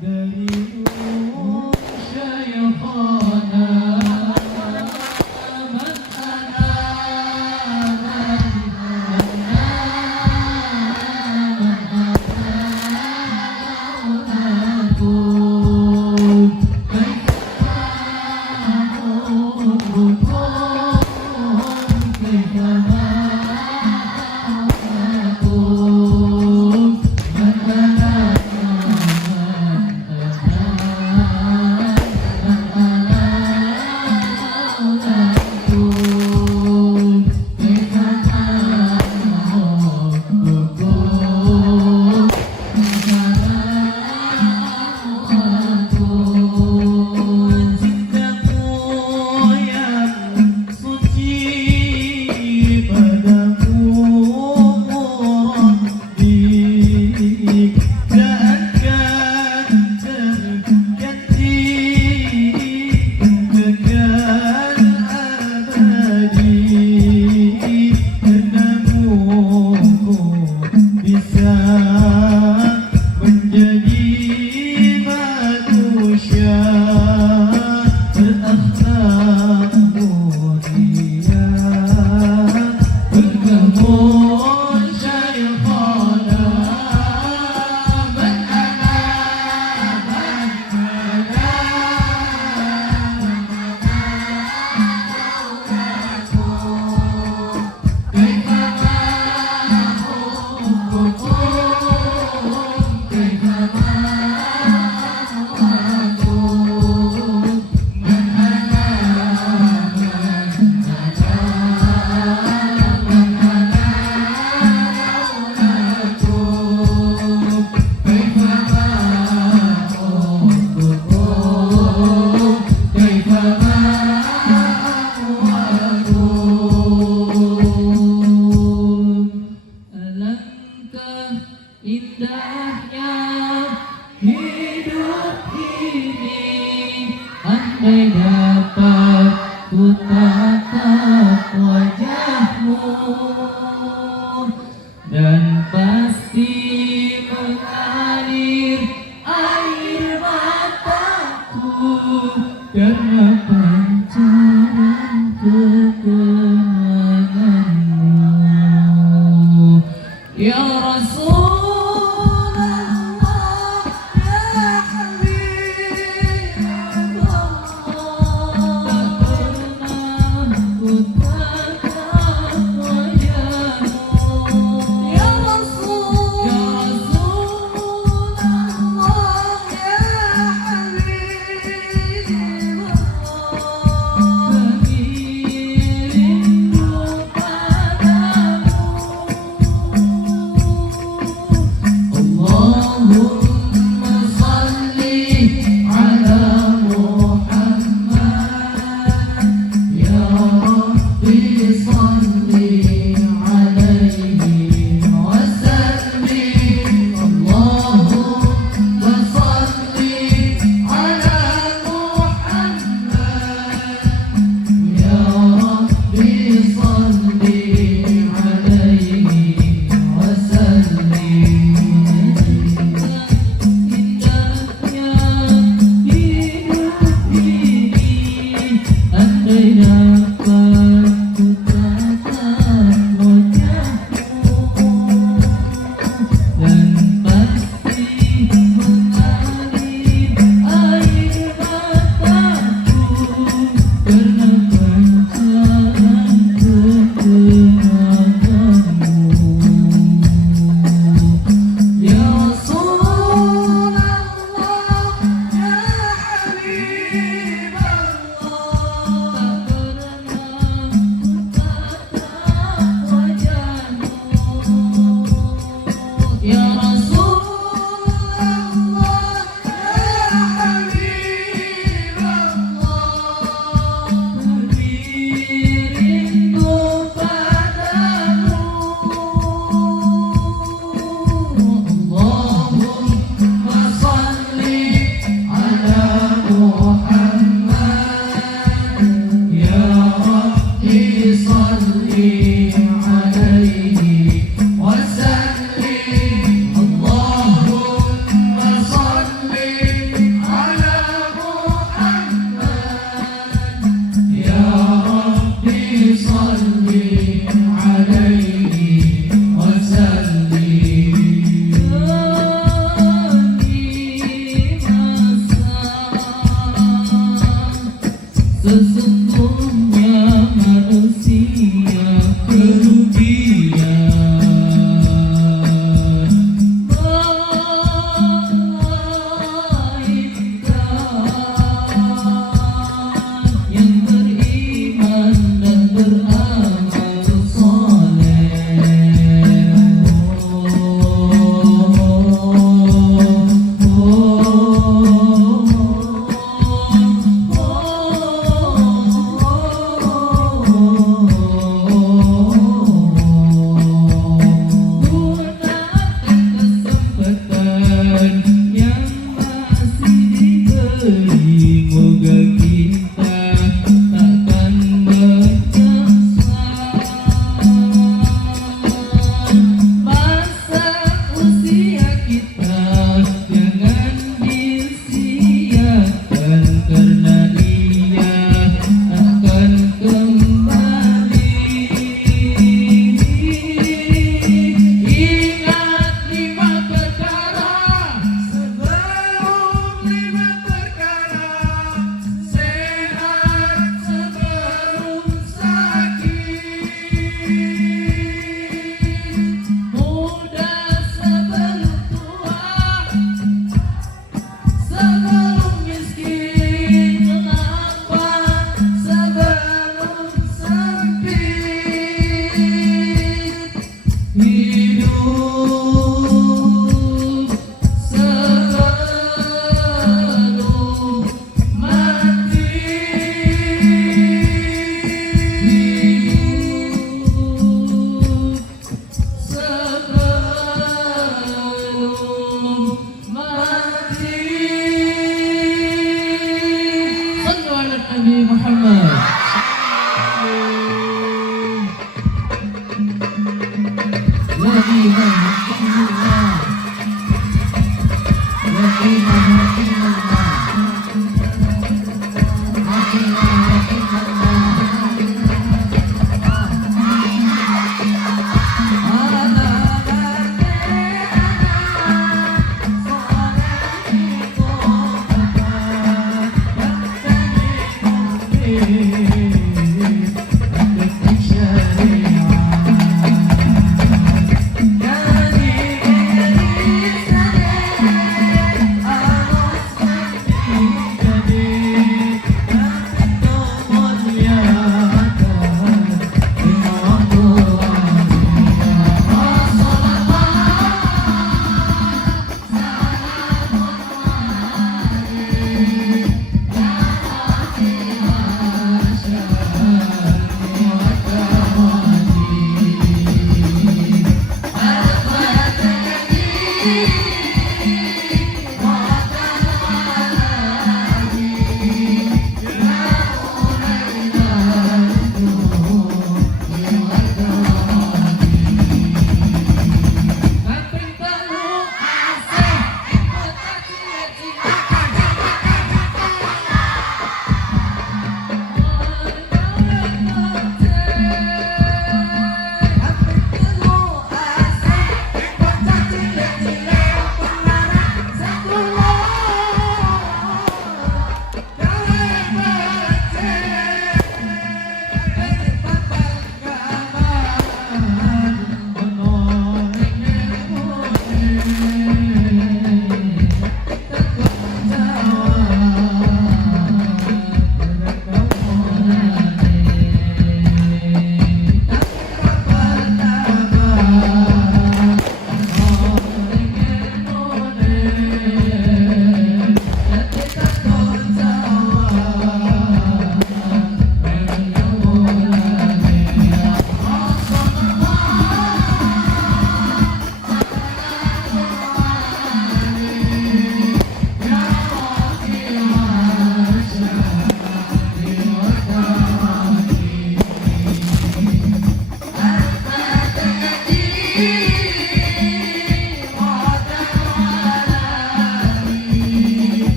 dari nur Syekhana Ya Rasulullah, ya Habibullah, tak pernah ku tatap wajahmu. Ya Rasulullah, ya Habibullah, kami rindu padamu. Allahumma salli ala Muhammad, ya Rabbi salli alaihi wa sallim. Allahumma salli ala Muhammad, ya Rabbi salli alaihi wa sallim. Indahnya hidup ini, andai dapat ku tatap wajahmu, dan pasti mengalir air mataku karena pancaran ketenanganmu. Ya Rasulullah, ya Habibullah, tak pernah ku tatap wajahmu. Ya Rasulullah, ya Habibullah, kami rindu padamu. Allahumma salli ala Muhammad, ya Rabbi salli alaihi wa sallim. Allahumma salli ala Muhammad, ya Rabbi salli alaihi wa sallim. Sesungguhnya manusia kerugian, melainkan yang beriman dan beramal soleh.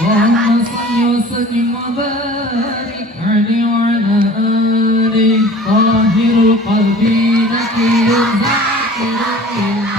اللهم صل وسلم وبارك عليه وعلى آله طاهر القلب نقي الذاكر لله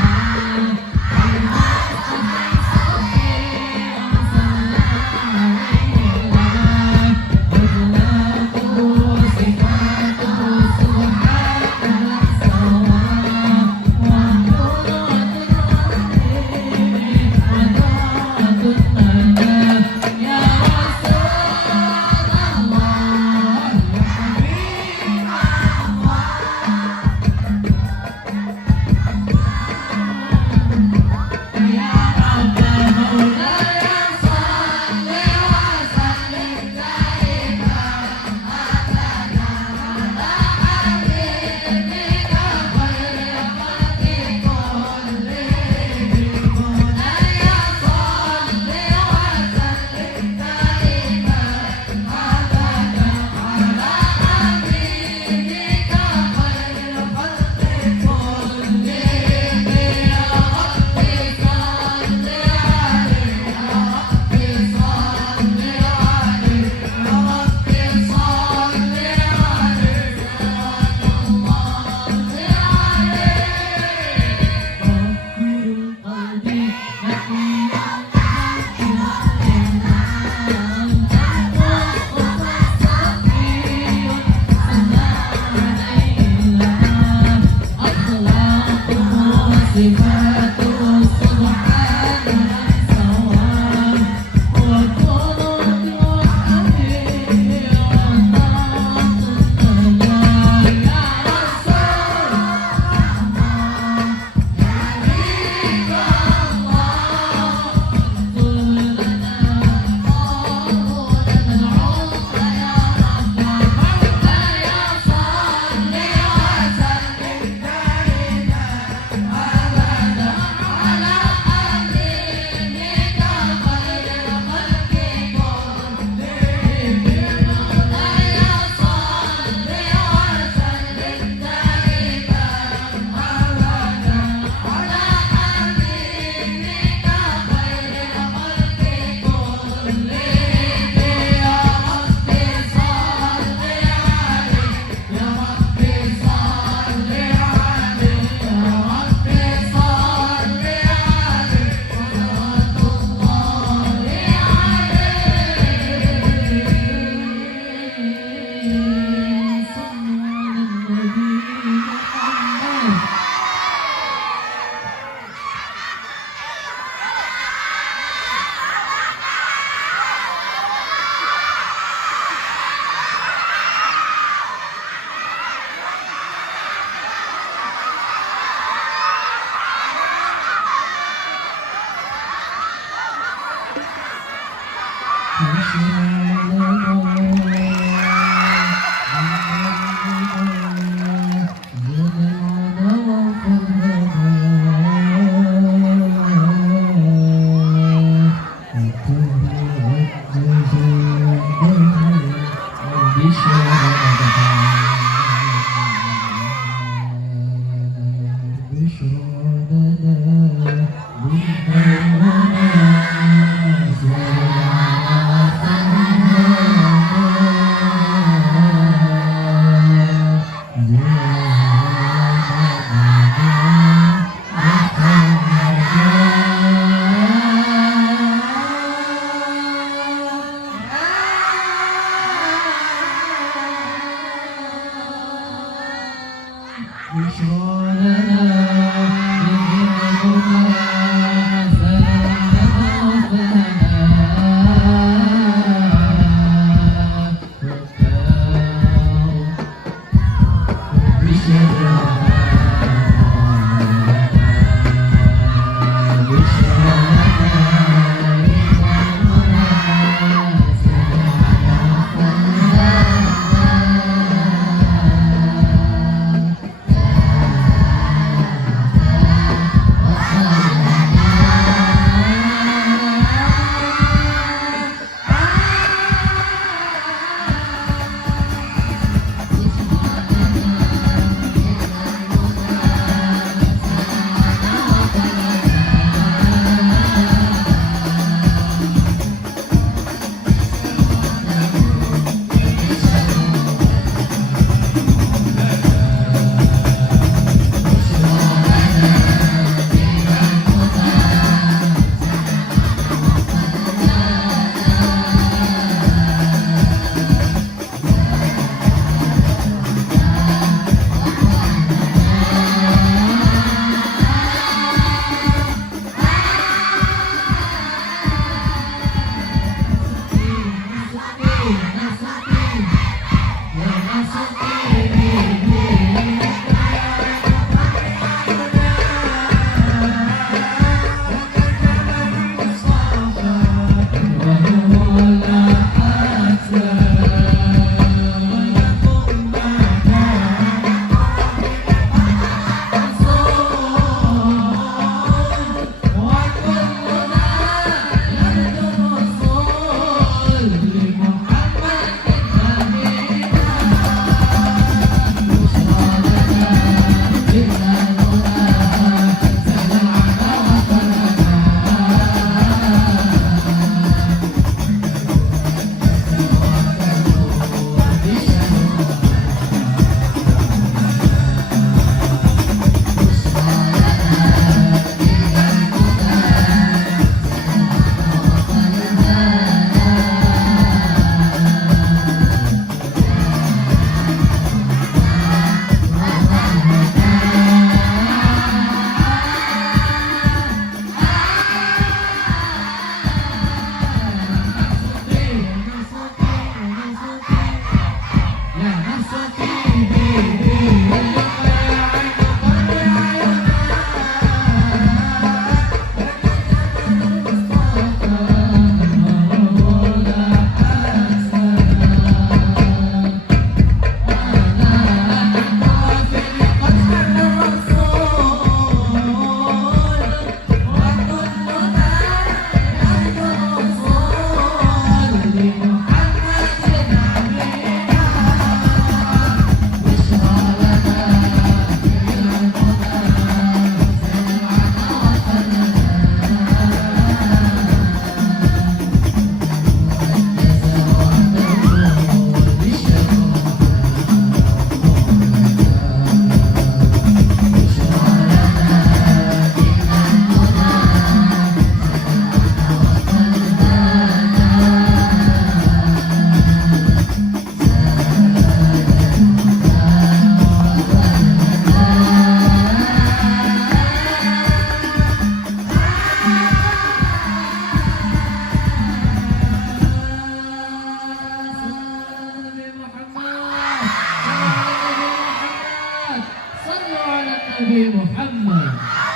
آل محمد